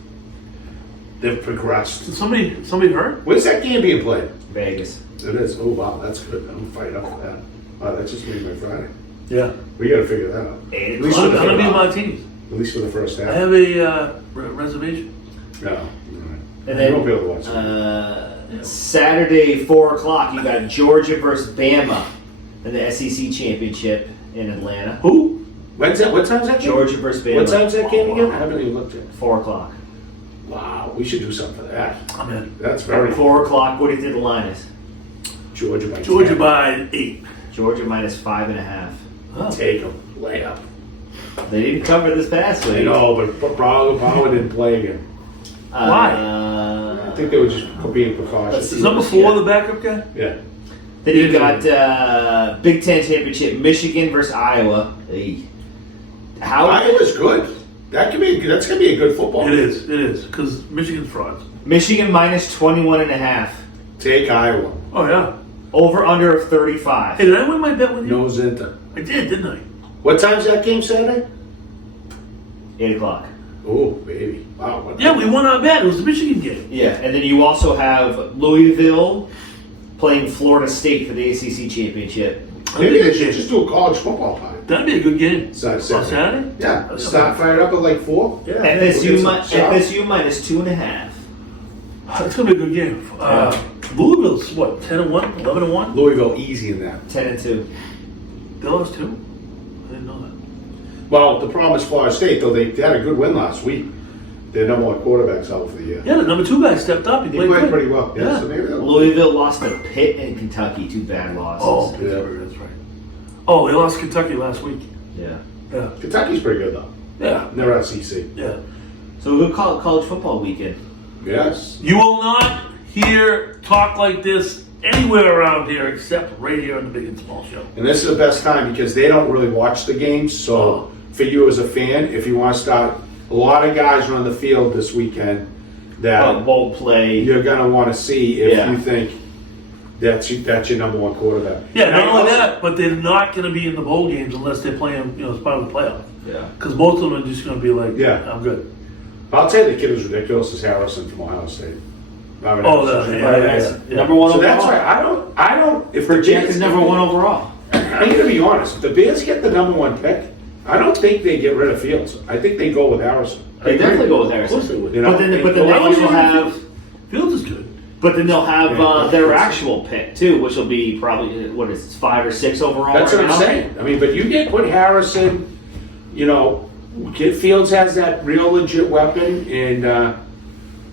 They've progressed. Did somebody hurt? Where's that game being played? Vegas. It is. Oh, wow. That's good. I'm fired up for that. Wow, that just made my Friday. Yeah. We got to figure that out. 8 At least I'm for the gonna be in first- Martinis. At least for the first I half. have a reservation. No. All right. And You then won't be able to watch it. Saturday, 4 o'clock, you got Georgia versus Bama in the SEC championship in Atlanta. Who? When's that? What time's that game? Georgia versus Bama. What time's that game again? I haven't even looked at it. 4 o'clock. Wow, we should do something for that. I'm in. That's very 4 o'clock. What do you think the line is? Georgia by Georgia 10. by 8. Georgia minus 5.5. Oh. Take them. Lay up. They didn't cover this past week. I know, but Power didn't play again. I think they were just being precautious. Is number 4 the backup guy? Yeah. Then you got Big Ten championship, Michigan versus Iowa. Hey. How Iowa's good. That's gonna be a good football. It is. Because Michigan's frauds. Michigan minus 21.5. Take Iowa. Oh, yeah. Over under of 35. Hey, did I win my bet with you? No Zinta. I did, didn't I? What time's that game Saturday? 8 o'clock. Oh, baby. Wow. What Yeah, we won our bet. It was the Michigan game. Yeah, and then you also have Louisville playing Florida State for the ACC championship. Maybe they should just do a college football party. That'd be a good game. Saturday. Yeah. That's Start fired up at like 4. Yeah. FSU minus 2.5. It's going to be a good game. Louisville's what, 10-1, 11-1? Louisville easy in that. 10-2. They lost 2? I didn't know that. Well, the problem is Florida State, though they had a good win last week. Their number 1 quarterback's out for the year. Yeah, the number 2 guy stepped up. He He played played good. pretty well. Yeah. Yeah. So maybe that'll- Louisville lost to Pitt and Kentucky, 2 bad losses. Oh, Yeah. that's right. Oh, they lost Kentucky last week. Yeah. Yeah. Kentucky's pretty good though. Yeah. They're SEC. Yeah. So we'll call it college football weekend. Yes. You will not hear talk like this anywhere around here except right here on the Big and Small Show. And this is the best time because they don't really watch the games. So for you as a fan, if you want to start, a lot of guys are on the field this weekend that Won't play. you're gonna want to see if Yeah. you think that's your number 1 quarterback. Yeah, And not only also- that, but they're not going to be in the bowl games unless they're playing, as part of the playoff. Yeah. Because most of them are just going to be like, Yeah. I'm good. I'll tell you the kid was ridiculous as Harrison from Ohio State. I mean, Oh, that's- yeah. Number 1 So overall. that's why I don't. If the Projected Bears- number 1 overall. I'm gonna be honest. If the Bears get the number 1 pick, I don't think they get rid of Fields. I think they go with Harrison. They definitely go with Of course they Harrison. would. You know, But then they Why would also you have. Fields is good. But then they'll have Yeah. their actual pick too, which will be probably what is it, 5 or 6 overall. That's right what I'm now? saying. I mean, but you put Harrison. Kid Fields has that real legit weapon, and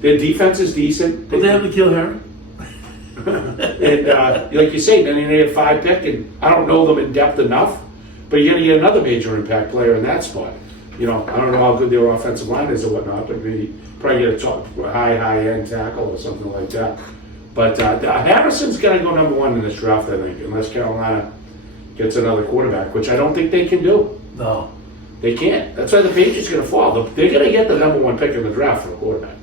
their defense is decent. But they have to kill Harry. And like you say, then they have 5 pick, and I don't know them in depth enough, but you're gonna get another major impact player in that spot. I don't know how good their offensive line is or whatnot, but maybe probably get a top high end tackle or something like that. But Harrison's gonna go number 1 in this draft, I think, unless Carolina gets another quarterback, which I don't think they can do. No. They can't. That's why the Patriots are gonna fall. They're gonna get the number 1 pick in the draft for a quarterback.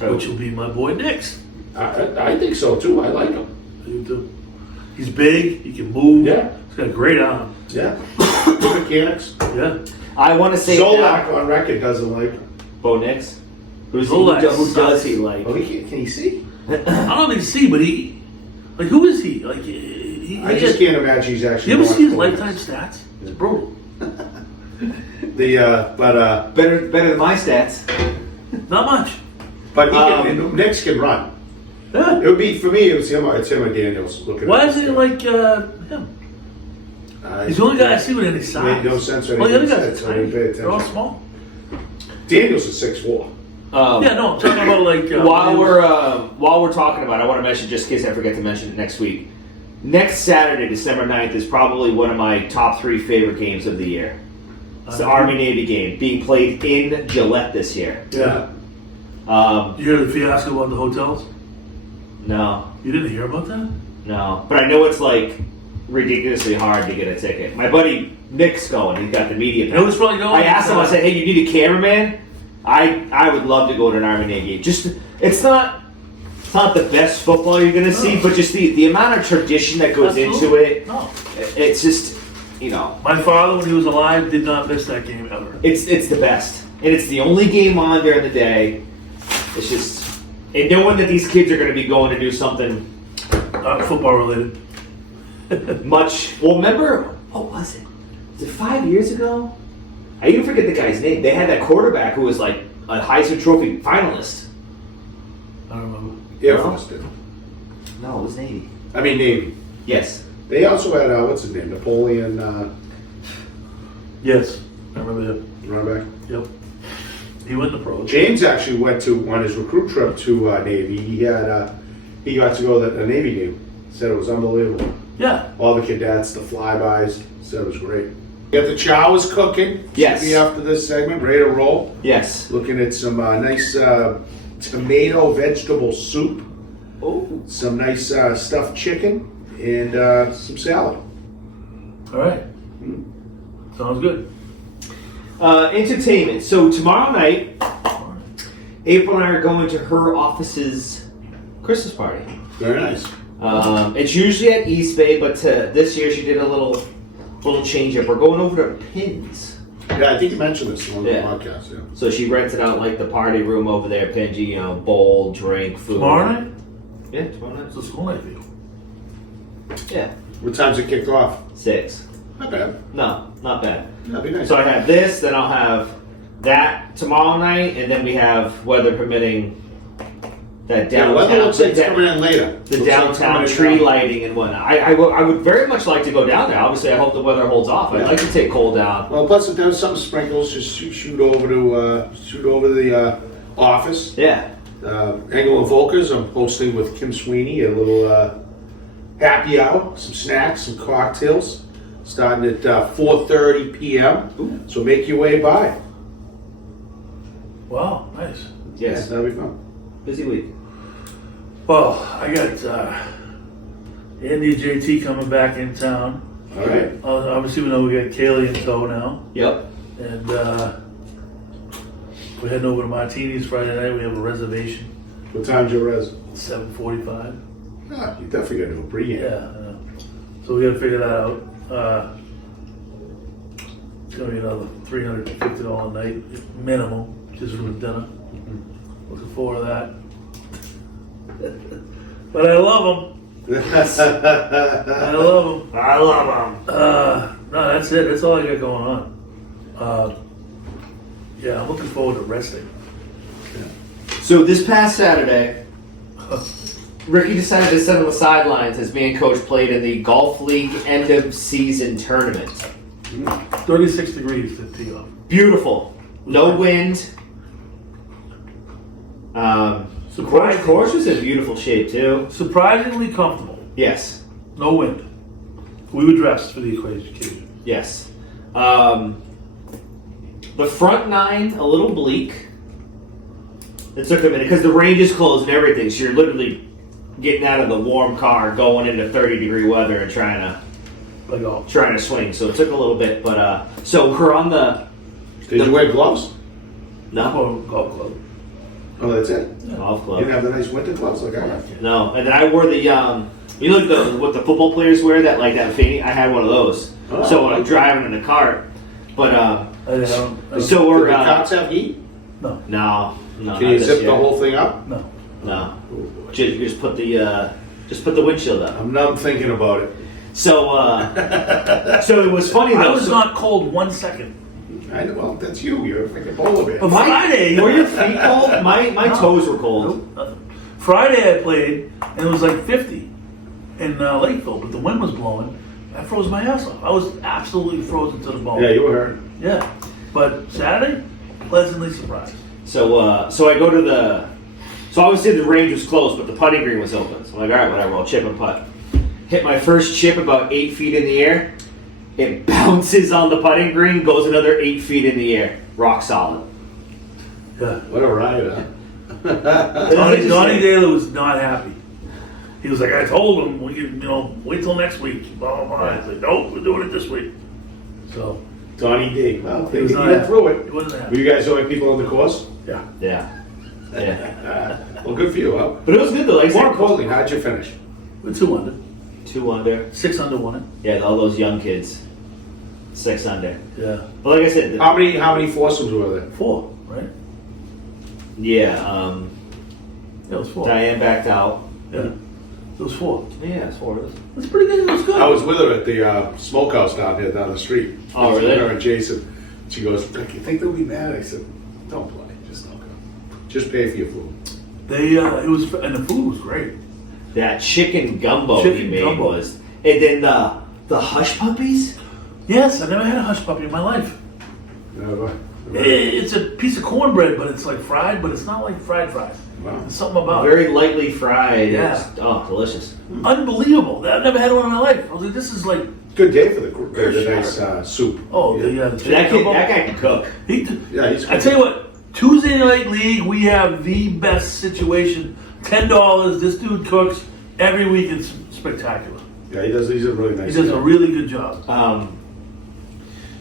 Which will be my boy Nix. I think so too. I like him. You do. He's big. He can move. Yeah. He's got a great arm. Yeah. Good mechanics. Yeah. I want to say Zolak on record doesn't like him. Bo Nix. Who Zolak does sucks. he like? Oh, can he see? I don't think see, but who is he? Like, I just can't imagine he's actually. You ever see his watched lifetime stats? It's brutal. Better than my stats. Not much. But Knicks can run. Yeah. It would be for me. It's him and Daniels looking. Why at is this it thing. like him? He's the only guy I see with any size. Made no sense when All the he other said, guys so are I didn't pay tiny. They're all attention. small. Daniels is 6'4". Yeah, no, I'm talking about like While we're talking about it, I want to mention, just in case I forget to mention it next week. Next Saturday, December 9th, is probably one of my top 3 favorite games of the year. It's the Army-Navy game, being played in Gillette this year. Yeah. You hear the fiasco about the hotels? No, You didn't hear about that? no. But I know it's like ridiculously hard to get a ticket. My buddy Nick's going. He's got the media pass. It was probably going. I asked him, I said, hey, you need a cameraman? I would love to go to an Army-Navy game. Just, it's not it's not the best football you're gonna see, but just the amount of tradition that goes into it. No. It's just, you know. My father, when he was alive, did not miss that game ever. It's the best, and it's the only game on during the day. It's just, and knowing that these kids are going to be going to do something Football related. much. Well, remember what was it? Was it 5 years ago? I even forget the guy's name. They had that quarterback who was like a Heisman Trophy finalist. I don't remember. Air Force did. No, it was Navy. I mean Navy. Yes. They also had what's his name? Napoleon Yes, I remember him. running back. Yep. He went to pros. James actually went to on his recruit trip to Navy. He had he got to go to the Navy game. Said it was unbelievable. Yeah. All the cadets, the flybys. Said it was great. Got the chow is cooking. Yes. Should be after this segment, ready to roll. Yes. Looking at some nice tomato vegetable soup. Oh. Some nice stuffed chicken and some salad. All right. Sounds good. Entertainment. So tomorrow night, April and I are going to her office's Christmas party. Very nice. It's usually at East Bay, but this year she did a little change up. We're going over to Pins. Yeah, I think you mentioned this on the Yeah. podcast. Yeah. So she rented out like the party room over there, Pingy, you know, bowl, drink, food. Tomorrow night? Yeah, tomorrow night. It's a school night for you. Yeah. What time's it kicked off? 6. Not bad. No, not bad. That'd be nice. So I have this, then I'll have that tomorrow night, and then we have, weather permitting, that Yeah, downtown. weather looks like it's the- coming in later. the Looks like it's downtown coming in tree now. lighting and whatnot. I would very much like to go down there. Obviously, I hope the weather holds off. I'd like to take Cole down. Well, plus if there's some sprinkles, just shoot over to the office. Yeah. Engel and Volkers. I'm hosting with Kim Sweeney a little happy hour, some snacks, some cocktails, starting at 4:30 p.m. Ooh. So make your way by. Wow, nice. Yes. Yeah, that'll be fun. Busy week. Well, I got Andy and JT coming back in town. All right. Obviously, we know we got Kaylee in tow now. Yep. And we're heading over to Martini's Friday night. We have a reservation, What time's your res? 7:45. Ah, you definitely got to do a pregame. Yeah. So we got to figure that out. It's going to be another $350 a night minimum, just for the dinner. Looking forward to that. But I love them. I love them. I love them. No, that's it. That's all I got going on. Yeah, I'm looking forward to resting. So this past Saturday, Ricky decided to sit on the sidelines as me and Coach played in the Golf League end of season tournament. 36 degrees to tee off. Beautiful. No wind. Course was in beautiful shape too. Surprisingly comfortable. Yes. No wind. We were dressed for the occasion. Yes. The front nine, a little bleak. It took a minute because the range is closed and everything, so you're literally getting out of the warm car, going into 30-degree weather and trying to swing. So it took a little bit, but so we're on the. Did you wear gloves? Oh, golf club. Oh, that's it. Golf You club. didn't have the nice winter gloves like I have. No, and then I wore the you know like what the football players wear, that fanny. I had one of those. Oh, So when I'm okay. driving in the cart, but I don't, so Did we're the cots have heat? no, no, Can not you this zip year. the whole thing up? no. No, just put the windshield up. I'm not thinking about it. So so it was funny though. I was so, not cold 1 second. I know, well, that's you. You're a freaking polar bear. Friday. Were your feet cold? My No. toes were cold. Nope, nothing. Friday I played and it was like 50 in Lakeville, but the wind was blowing. I froze my ass off. I was absolutely frozen to the bone. Yeah, you were hurt. Yeah. But Saturday, pleasantly surprised. So so I go to the. So obviously the range was closed, but the putting green was open. So I'm like, all right, whatever. I'll chip and putt. Hit my first chip about 8 feet in the air. It bounces on the putting green, goes another 8 feet in the air. Rock solid. Yeah. What a ride, huh? Donnie Daly was not happy. He was like, I told him, we could, wait till next week. Blah, blah, blah. I was like, nope, we're doing it this week. So, Donnie D. Well, he they was get not happy. through it. He wasn't Were happy. you guys the only people on the course? Yeah. Yeah. Yeah. Well, good for you, huh? But it was good though. Like I More said, importantly, how'd you finish? We're 2 under. 2 under. 6 under won it. Yeah, all those young kids. 6 under. Yeah. But like I said, How many foursomes were there? 4, right? yeah, Yeah, it was 4. Diane backed out. Yeah. It was 4. Yeah, it's 4. That's pretty good. It was good. I was with her at the smokehouse down the street. Oh, really? Her and Jason. She goes, "You think they'll be mad?" I said, "Don't play. Just don't go. Just pay for your food." They it was, and the food was great. That chicken gumbo he Chicken made gumbo. was. And then the hush puppies? Yes, I never had a hush puppy in my life. Never. It's a piece of cornbread, but it's like fried, but it's not like fried. Wow. There's something about it. Very lightly fried. Yeah. It's, oh, delicious. Unbelievable. I've never had one in my life. I was like, this is like, Good day for the nice soup. oh, the That chicken gumbo. guy can cook. Yeah, he's I tell you what, Tuesday Night League, we have the best situation. $10. This dude cooks every week. It's spectacular. Yeah, he does. He's a really nice. He does guy. a really good job.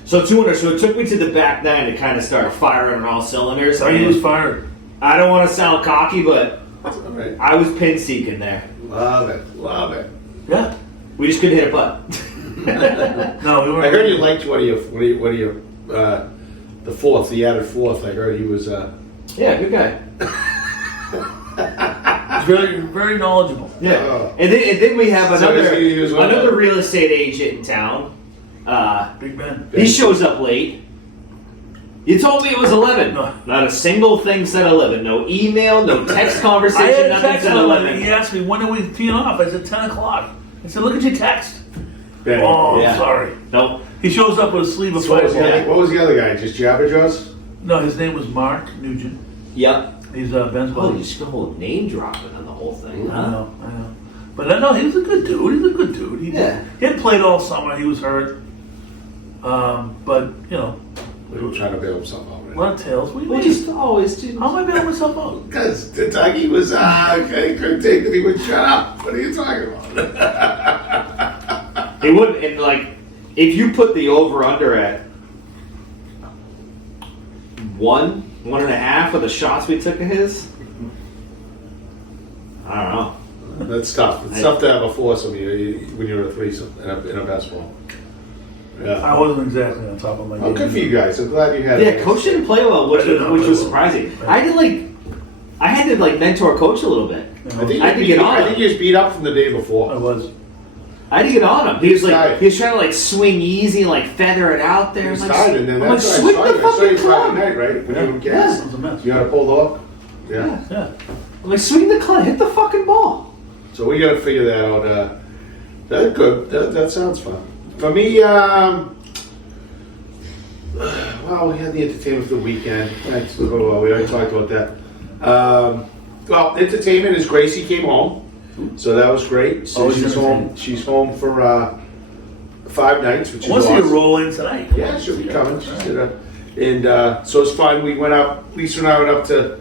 So 200. So it took me to the back nine to kind of start firing on all cylinders. So he was fired. I don't want to sound cocky, but All right. I was pin seeking there. Love it. Yeah. We just couldn't hit a putt. No, we weren't. I heard you liked one of your the fourth. The added fourth. I heard he was. Yeah, good guy. He's very, very knowledgeable. Yeah. Oh. And then we have So another he was one of another the- real estate agent in town. Big Ben. He shows up late. You told me it was 11. No. Not a single thing said 11. No email, no text I conversation, had a nothing text said on 11. He asked me, when are we teeing off? I said, 10 o'clock. I said, look at your text. Ben. Oh, Yeah. sorry. Nope. He shows up with a sleeve of So what was, five. what was the other guy? Just Jabberjaws? No, his name was Mark Nugent. Yep. He's Ben's Oh, buddy. you just whole name dropping on the whole thing, I huh? know. But I know he was a good dude. He's a good dude. He hadn't played all summer. He was hurt. But, you know, We were trying to bail himself out. a lot of tails. What do you We mean? just always do. How am I bailing myself out? Because Kentucky was, couldn't take it. He would shut up. What are you talking about? It would, and like, if you put the over under at 1.5 of the shots we took of his, I don't know. That's tough. It's tough to have a foursome when you're a threesome in a basketball. Yeah. I wasn't exactly on top of my game. Oh, good for you guys. I'm glad you had Yeah, it. coach didn't play well, which I did not was play well. surprising. I had to mentor coach a little bit. You know, I think I had to get on I think him. he was beat up from the day I before. was. I had to get on him. He was Tired. he was trying to swing easy and feather it out there. He was I'm like, tired, and then I'm like, that's swing why I the saw you fucking Friday club. night, right? When you were It gas. was a mess. You got to pull the hook. Yeah. Yeah. I'm like, swing the club, hit the fucking ball. So we got to figure that out. That's good. That sounds fun. For me, well, we had the entertainment for the weekend. Thanks. We already talked about that. Well, entertainment is Gracie came home, so that was great. So Always she's home. entertaining. She's home for 5 nights, which I is want to see awesome. you roll in tonight. Yeah, she'll be coming. And so it's fun. We went up, Lisa and I went up to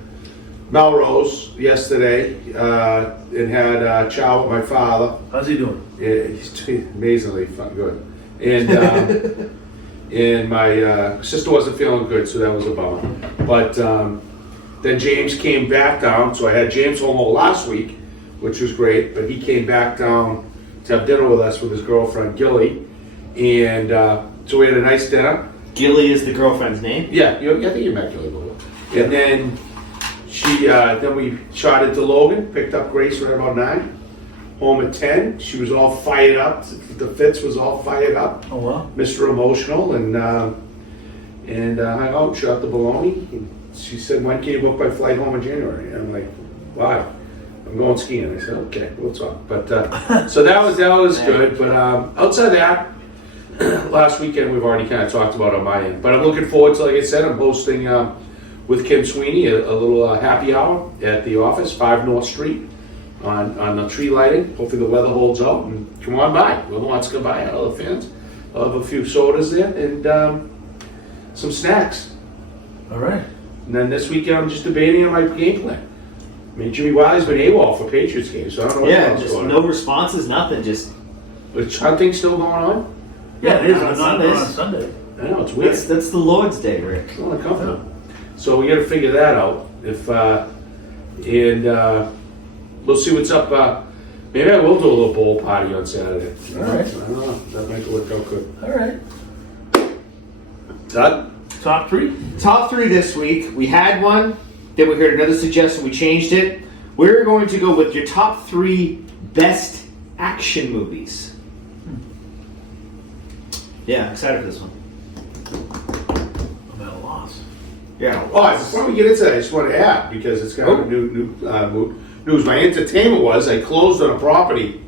Melrose yesterday and had chow with my father. How's he doing? Yeah, he's doing amazingly fun, good. And and my sister wasn't feeling good, so that was a bummer. But then James came back down, so I had James home all last week, which was great. But he came back down to have dinner with us with his girlfriend Gilly, and so we had a nice dinner. Gilly is the girlfriend's name. Yeah, I think you met Gilly before. And then then we shot into Logan, picked up Grace right about 9. Home at 10. She was all fired up. The Fitz was all fired up. Oh, wow. Mr. Emotional, and hung out, shot the baloney. And she said, "When can you book my flight home in January?" And I'm like, "Why? I'm going skiing." I said, "Okay, we'll talk." But so that was good. But outside that, last weekend we've already kind of talked about on my end. But I'm looking forward to, like I said, I'm hosting with Kim Sweeney a little happy hour at the office, 5 North Street. On the tree lighting. Hopefully the weather holds out and come on by. Whoever wants to come by, all the fans. I'll have a few sodas there and some snacks. All right. And then this weekend I'm just debating on my game plan. I mean, Jimmy Wiley's been AWOL for Patriots games, so I don't know what Yeah, else just going no on. responses, nothing. Just But hunting's still going on? Yeah, it is. on On Sundays. Sunday. I know, it's weird. that's the Lord's Day, Rick. It's not uncomfortable. So we got to figure that out. If And we'll see what's up. Maybe I will do a little bowl party on Saturday. All right. I don't know. That might work out good. All right. Doug? Top three? Top three this week. We had one, then we heard another suggestion, we changed it. We're going to go with your top three best action movies. Yeah, I'm excited for this one. I'm at a loss. Yeah. Oh, before we get into that, I just want to add, because it's kind of new news. My entertainment was I closed on a property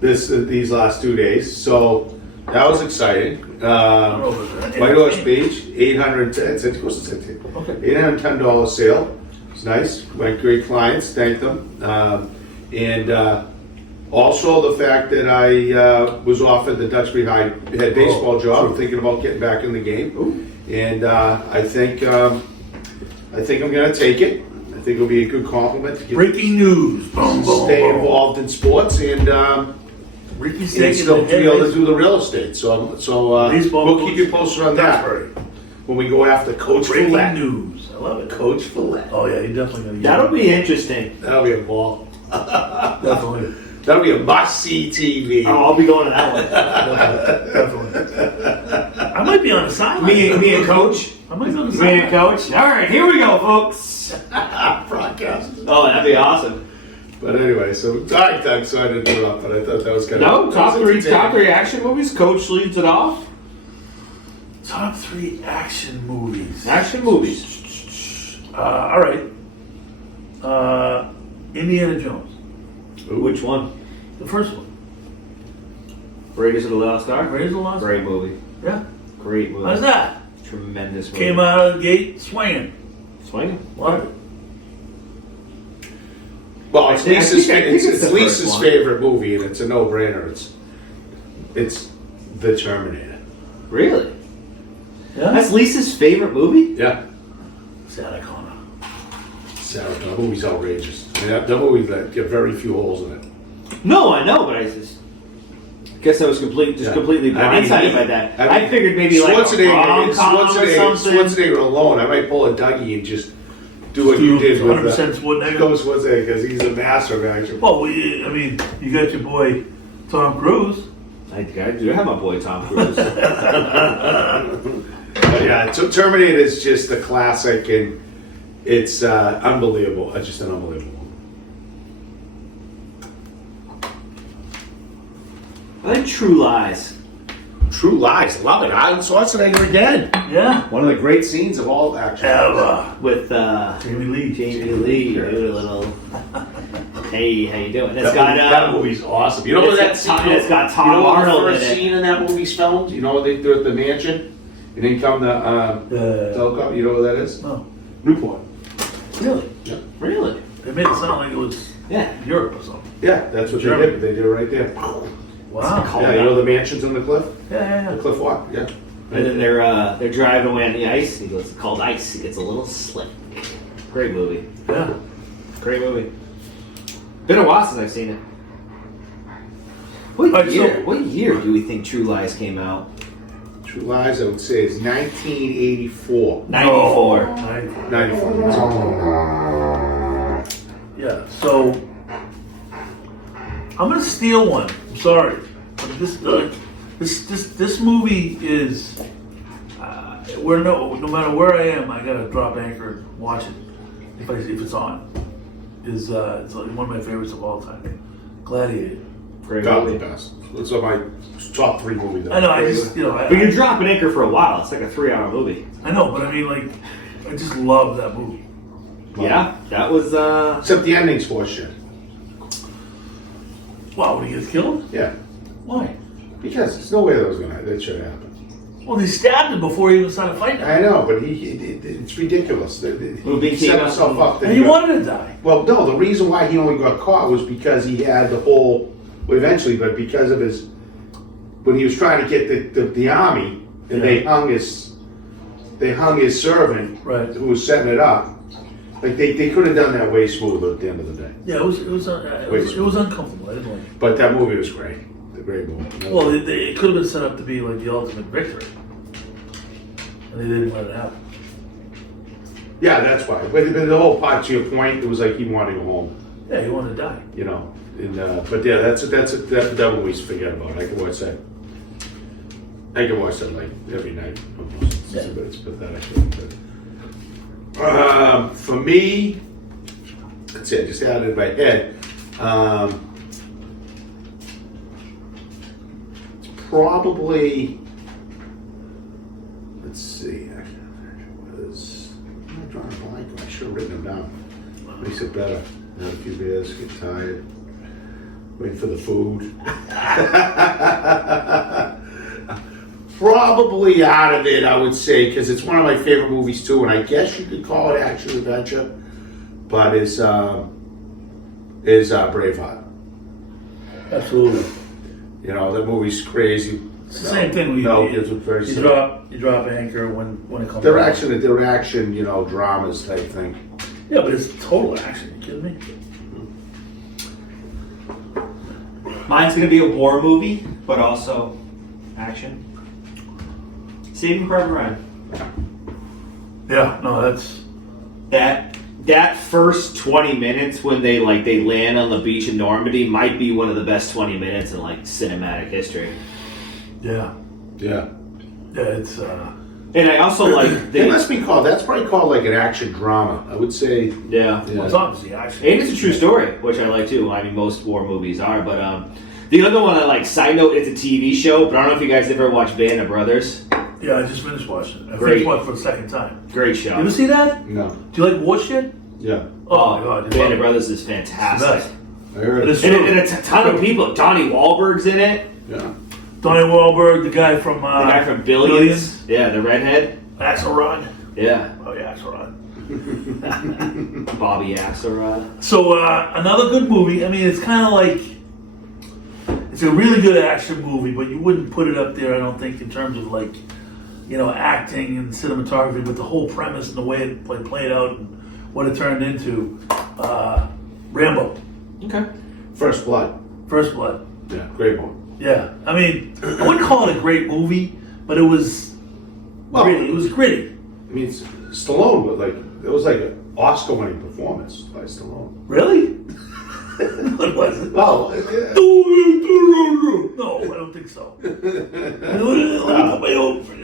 these last 2 days, so that was exciting. White Horse Beach, $810 sale. It's nice. My great clients, thank them. And also the fact that I was offered the Duxbury High head baseball job. I'm thinking about getting back in the game. And I think I'm going to take it. I think it'll be a good compliment to get Breaking news. Boom, boom, stay boom. involved in sports and Ricky's and taking still the be able to do the real estate. So Baseball we'll coach, keep you posted on that Duxbury. when we go after Coach Breaking Follett. news. I love it. Coach Follett. Oh yeah, you definitely gonna. That'll be interesting. That'll be a ball. Definitely. That'll be a must-see TV. Oh, I'll be going to that one. Definitely. I might be on the sideline. Me and Coach. I might be on the Me sideline. and Coach. All right, here we go, folks. Broadcast. Oh, that'd be awesome. But anyway, so all right, Doug. So I didn't do it up, but I thought that was kind No, of top three action movies. Coach leads it off. Top three action movies. Action movies. All right. Indiana Jones. Which one? The first one. Raiders of the Lost Ark. Raiders of the Lost Great movie. Yeah. Great movie. How's that? Tremendous movie. Came out of the gate swinging. Swinging. Love it. Well, it's I think Lisa's, it's it's the Lisa's first one. favorite movie, and it's a no-brainer. It's The Terminator. Really? Yeah. That's Lisa's favorite movie? Yeah. Sarah Connor. So the movie's outrageous. I mean, that movie that got very few holes in it. No, I know, but I just guess I was completely Yeah. blindsided by that. I figured maybe like a rom-com or something. Schwarzenegger alone, I might pull a Dougie and just do what you did with 100% Schwarzenegger. Goes Schwarzenegger because he's a master of action. Well, I mean, you got your boy Tom Cruise. I do have my boy Tom Cruise. But yeah, Terminator is just a classic, and it's unbelievable. It's just an unbelievable movie. I think True Lies. True Lies, love it. Arnold Schwarzenegger again. Yeah. One of the great scenes of all action. Ever. With Jamie Lee. Jamie Lee. Do a little. Hey, how you doing? It's That movie's awesome. You know what that scene? It's got Tom you know what Arnold the in first it. scene in that movie's filmed? You know what they're at the mansion? And then come the helicopter. You know what that is? No. Newport. Really? Yeah. Really? They made it sound like it was Yeah. Europe or something. Yeah, that's what Germany. they did. They did it right there. Wow. Yeah, you know the mansions on the cliff? Yeah. The cliff walk? Yeah. And then they're driving away on the ice. He goes, it's called ice. He gets a little slick. Great movie. Yeah. Great movie. Been a while since I've seen it. What Alright, year? so- What year do we think True Lies came out? True Lies, I would say, is 1984. 94. 94. Yeah. So I'm gonna steal one. I'm sorry. But this movie is where no matter where I am, I gotta drop anchor and watch it if it's on. It's like one of my favorites of all time. Gladiator. Great Got movie. the best. It's on my top 3 movie. I know. I just But you drop an anchor for a while. It's like a 3-hour movie. I know, but I mean, like, I just love that movie. Yeah, that was. Except the ending's horseshit. Wow, when he gets killed? Yeah. Why? Because there's no way that should happen. Well, they stabbed him before he even started fighting. I know, but it's ridiculous. He set himself up. And he wanted to die. Well, no, the reason why he only got caught was because he had the whole, well, eventually, but because of his, when he was trying to get the army, and they hung his servant, Right. who was setting it up. Like they could have done that way smoother at the end of the day. Yeah, it was uncomfortable. I didn't like it. But that movie was great. A great movie. Well, it could have been set up to be like the ultimate victory, and they didn't let it happen. Yeah, that's why. But the whole part, to your point, it was like he wanted to go home. Yeah, he wanted to die. You know, and but yeah, that one we forget about. I can watch that. I can watch that like every night almost. Yeah. But it's pathetic. But, for me, that's it. Just had it in my head. It's probably. Let's see. I'm drawing a blank. I should have written them down. Makes it better. Have a few beers, get tired, waiting for the food. Probably out of it, I would say, because it's one of my favorite movies too, and I guess you could call it action adventure, but is Braveheart. Absolutely. You know, that movie's crazy. It's the same thing. It's very you similar. drop anchor when it comes. They're out. action, you know, dramas type thing. Yeah, but it's total action. You kidding me? Mine's gonna be a war movie, but also action. Saving Private Ryan. Yeah, no, that's That first 20 minutes when they land on the beach in Normandy might be one of the best 20 minutes in like cinematic history. yeah. It's And I also like That's probably called like an action drama. I would say. yeah. well, it's obviously action. And it's a true story, which I like too. I mean, most war movies are, but the other one I like. Side note, it's a TV show, but I don't know if you guys ever watched Band of Brothers. Yeah, I just finished watching it. I Great. finished watching it for the second time. Great You show. ever see that? No. Do you like war shit? Yeah. Oh my god, Band of Brothers is It's fantastic. the best. I heard It's it. true. And a ton of people. Donnie Wahlberg's in it. Yeah. Donnie Wahlberg, the guy from The guy from Billions. Yeah, the redhead. Axelrod. Yeah, Oh yeah, Axelrod. Bobby Axelrod. So another good movie. I mean, it's kind of like it's a really good action movie, but you wouldn't put it up there, I don't think, in terms of like acting and cinematography. But the whole premise and the way it played out and what it turned into, Rambo, Okay. First Blood. First Blood. Yeah, great one. Yeah, I mean, I wouldn't call it a great movie, but it was it was gritty. I mean, Stallone, but like it was like an Oscar-winning performance by Stallone. Really? What was it? Oh, No, I don't think so. it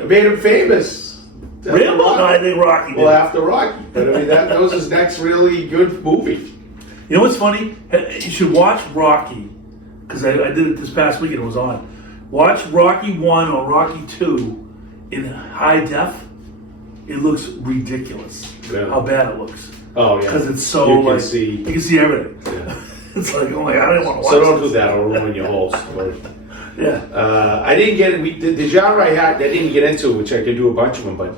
made him famous. Rambo? No, I think Rocky did. Well, after Rocky, but I mean that was his next really good movie. You know what's funny? You should watch Rocky, because I did it this past weekend. It was on. Watch Rocky 1 or Rocky 2 in high def. It looks ridiculous. Yeah. How bad it looks. Oh yeah, Because it's so you can like see. you can see everything. Yeah. It's like, oh my god, I don't want to watch So don't this. do that; it'll ruin your whole story. Yeah. I didn't get the genre I had. I didn't get into, which I could do a bunch of them, but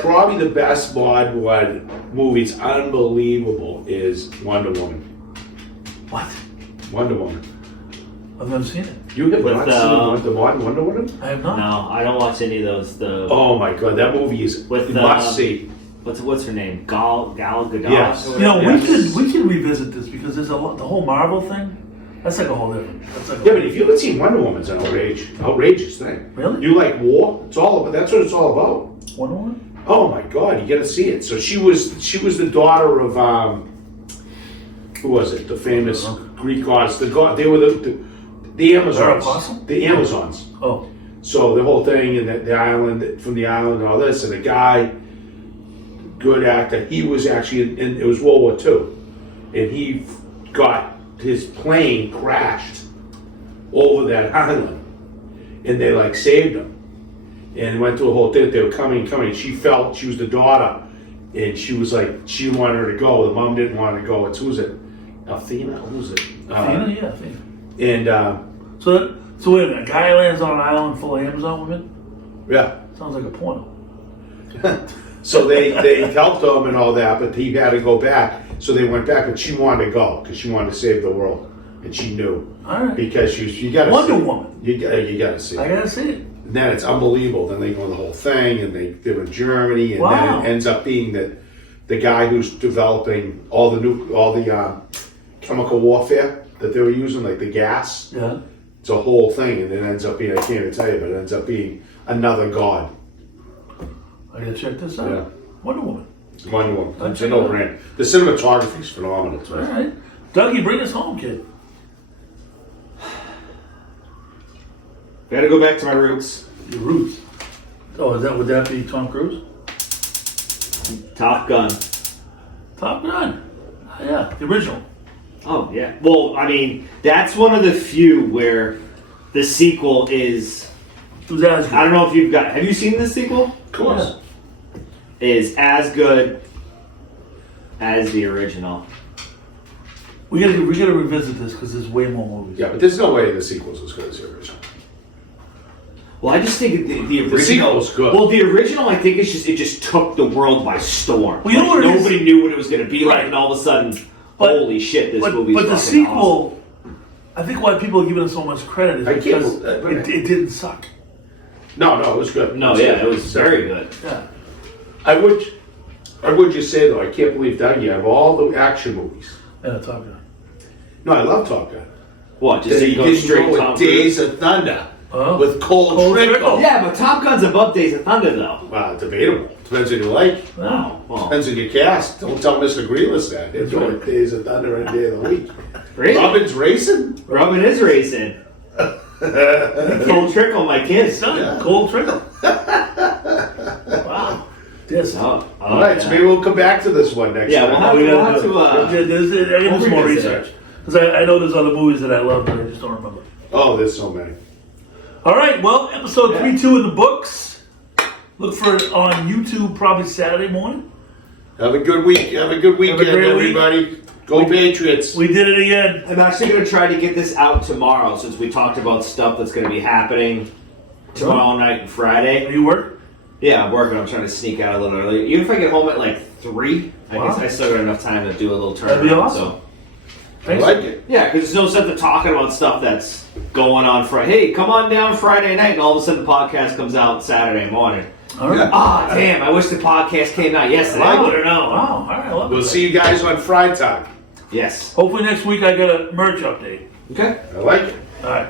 probably the best Bollywood movie. It's unbelievable. Is Wonder Woman. What? Wonder Woman. I've never seen it. You have With, not seen the Wonder Woman? I have not. No, I don't watch any of those. Oh my god, that movie is With, must see. What's her name? Gal Gadot. Yes. or You know, whatever? we could revisit this because there's the whole Marvel thing. That's like a whole different. That's like Yeah, but if you haven't seen Wonder Woman, it's an outrageous thing. Really? You like war? That's what it's all about. Wonder Woman? Oh my god, you got to see it. So she was the daughter of who was it? The famous Greek gods. The god. They were the Amazons. Apostle? The Amazons. Oh. So the whole thing and the island, from the island and all this, and the guy, good actor, he was actually it was World War II, and he got his plane crashed over that island, and they like saved him, and went through a whole thing. They were coming. She felt she was the daughter, and she was like she wanted her to go. The mom didn't want her to go. Who's it? Athena? Who's it? Athena? Yeah, Athena. And So wait a minute. A guy lands on an island full of Amazon women? yeah. Sounds like a porno. So they helped him and all that, but he had to go back. So they went back, but she wanted to go because she wanted to save the world, and she knew All right. because you got to Wonder see Woman. You got to see. I It. gotta see it. And then it's unbelievable. Then they go on the whole thing, and they were in Germany, and Wow. then it ends up being that the guy who's developing all the chemical warfare that they were using, like the gas. Yeah. It's a whole thing, and it ends up being, I can't even tell you, but it ends up being another god. I gotta check this out. Yeah. Wonder Woman. One. It's an no-brainer. The cinematography is phenomenal. All right. Dougie, bring us home, kid. Gotta go back to my roots. Your roots. Oh, would that be Tom Cruise? Top Gun. Top Gun. Oh, yeah, the original. Oh, yeah. Well, I mean, that's one of the few where the sequel is... It was as good. I don't know if you've got... Have you seen the sequel? Of course. Is as good as the original. We gotta revisit this because there's way more movies. Yeah, but there's no way the sequel's as good as the original. Well, I just think the original... The sequel's good. Well, the original, I think it just took the world by storm. Well, you know what it is? Nobody knew what it was going to be like, Right. and all of a sudden, holy shit, this movie's But the fucking sequel, I think why people are giving it so much credit is I can't because believe that. it didn't suck. No, it was good. awesome. No, yeah, it was very good. Yeah. I would just say though, I can't believe Dougie, out of all the action movies. Yeah, Top Gun. No, I love Top Gun. What, just Then so you you go didn't straight go Tom with Cruise? Days of Thunder Oh. with Cold Cold Trickle. Trickle. Yeah, but Top Gun's above Days of Thunder, though. Debatable. Depends what you like. Oh, well. Depends on your cast. Don't tell Mr. Greeless that. They're doing Days of Thunder and Day of the Week. Really? Robin's racing? Robin is racing. Cold Trickle, my kids. Done. Yeah. Cold Trickle. Wow. Yes. Oh, All right, so yeah. we will come back to this one next Yeah, time. we'll have to, I gotta do some more revisit research. Because I know there's other movies that I love, but I just don't remember. Oh, there's so many. All right, well, episode 3-2 in the books. Look for it on YouTube probably Saturday morning. Have a good week. Have a good weekend, great week. everybody. Go Patriots. We did it again. I'm actually going to try to get this out tomorrow since we talked about stuff that's going to be happening tomorrow night and Are Friday. you work? Yeah, I'm working. I'm trying to sneak out a little early. Even if I get home at like 3, I Wow. guess I still got enough time to do a little turnaround. That'd be awesome. So. I Thanks. like it. Yeah, because there's no sense of talking about stuff that's going on Friday. Hey, come on down Friday night, and all of a sudden the podcast comes out Saturday morning. All right. Ah, damn! I wish the podcast came out yesterday. I would have known. Wow. All right. I love We'll it. see you guys on Friday time. Yes. Hopefully next week I get a merch update. Okay. I like it. All right.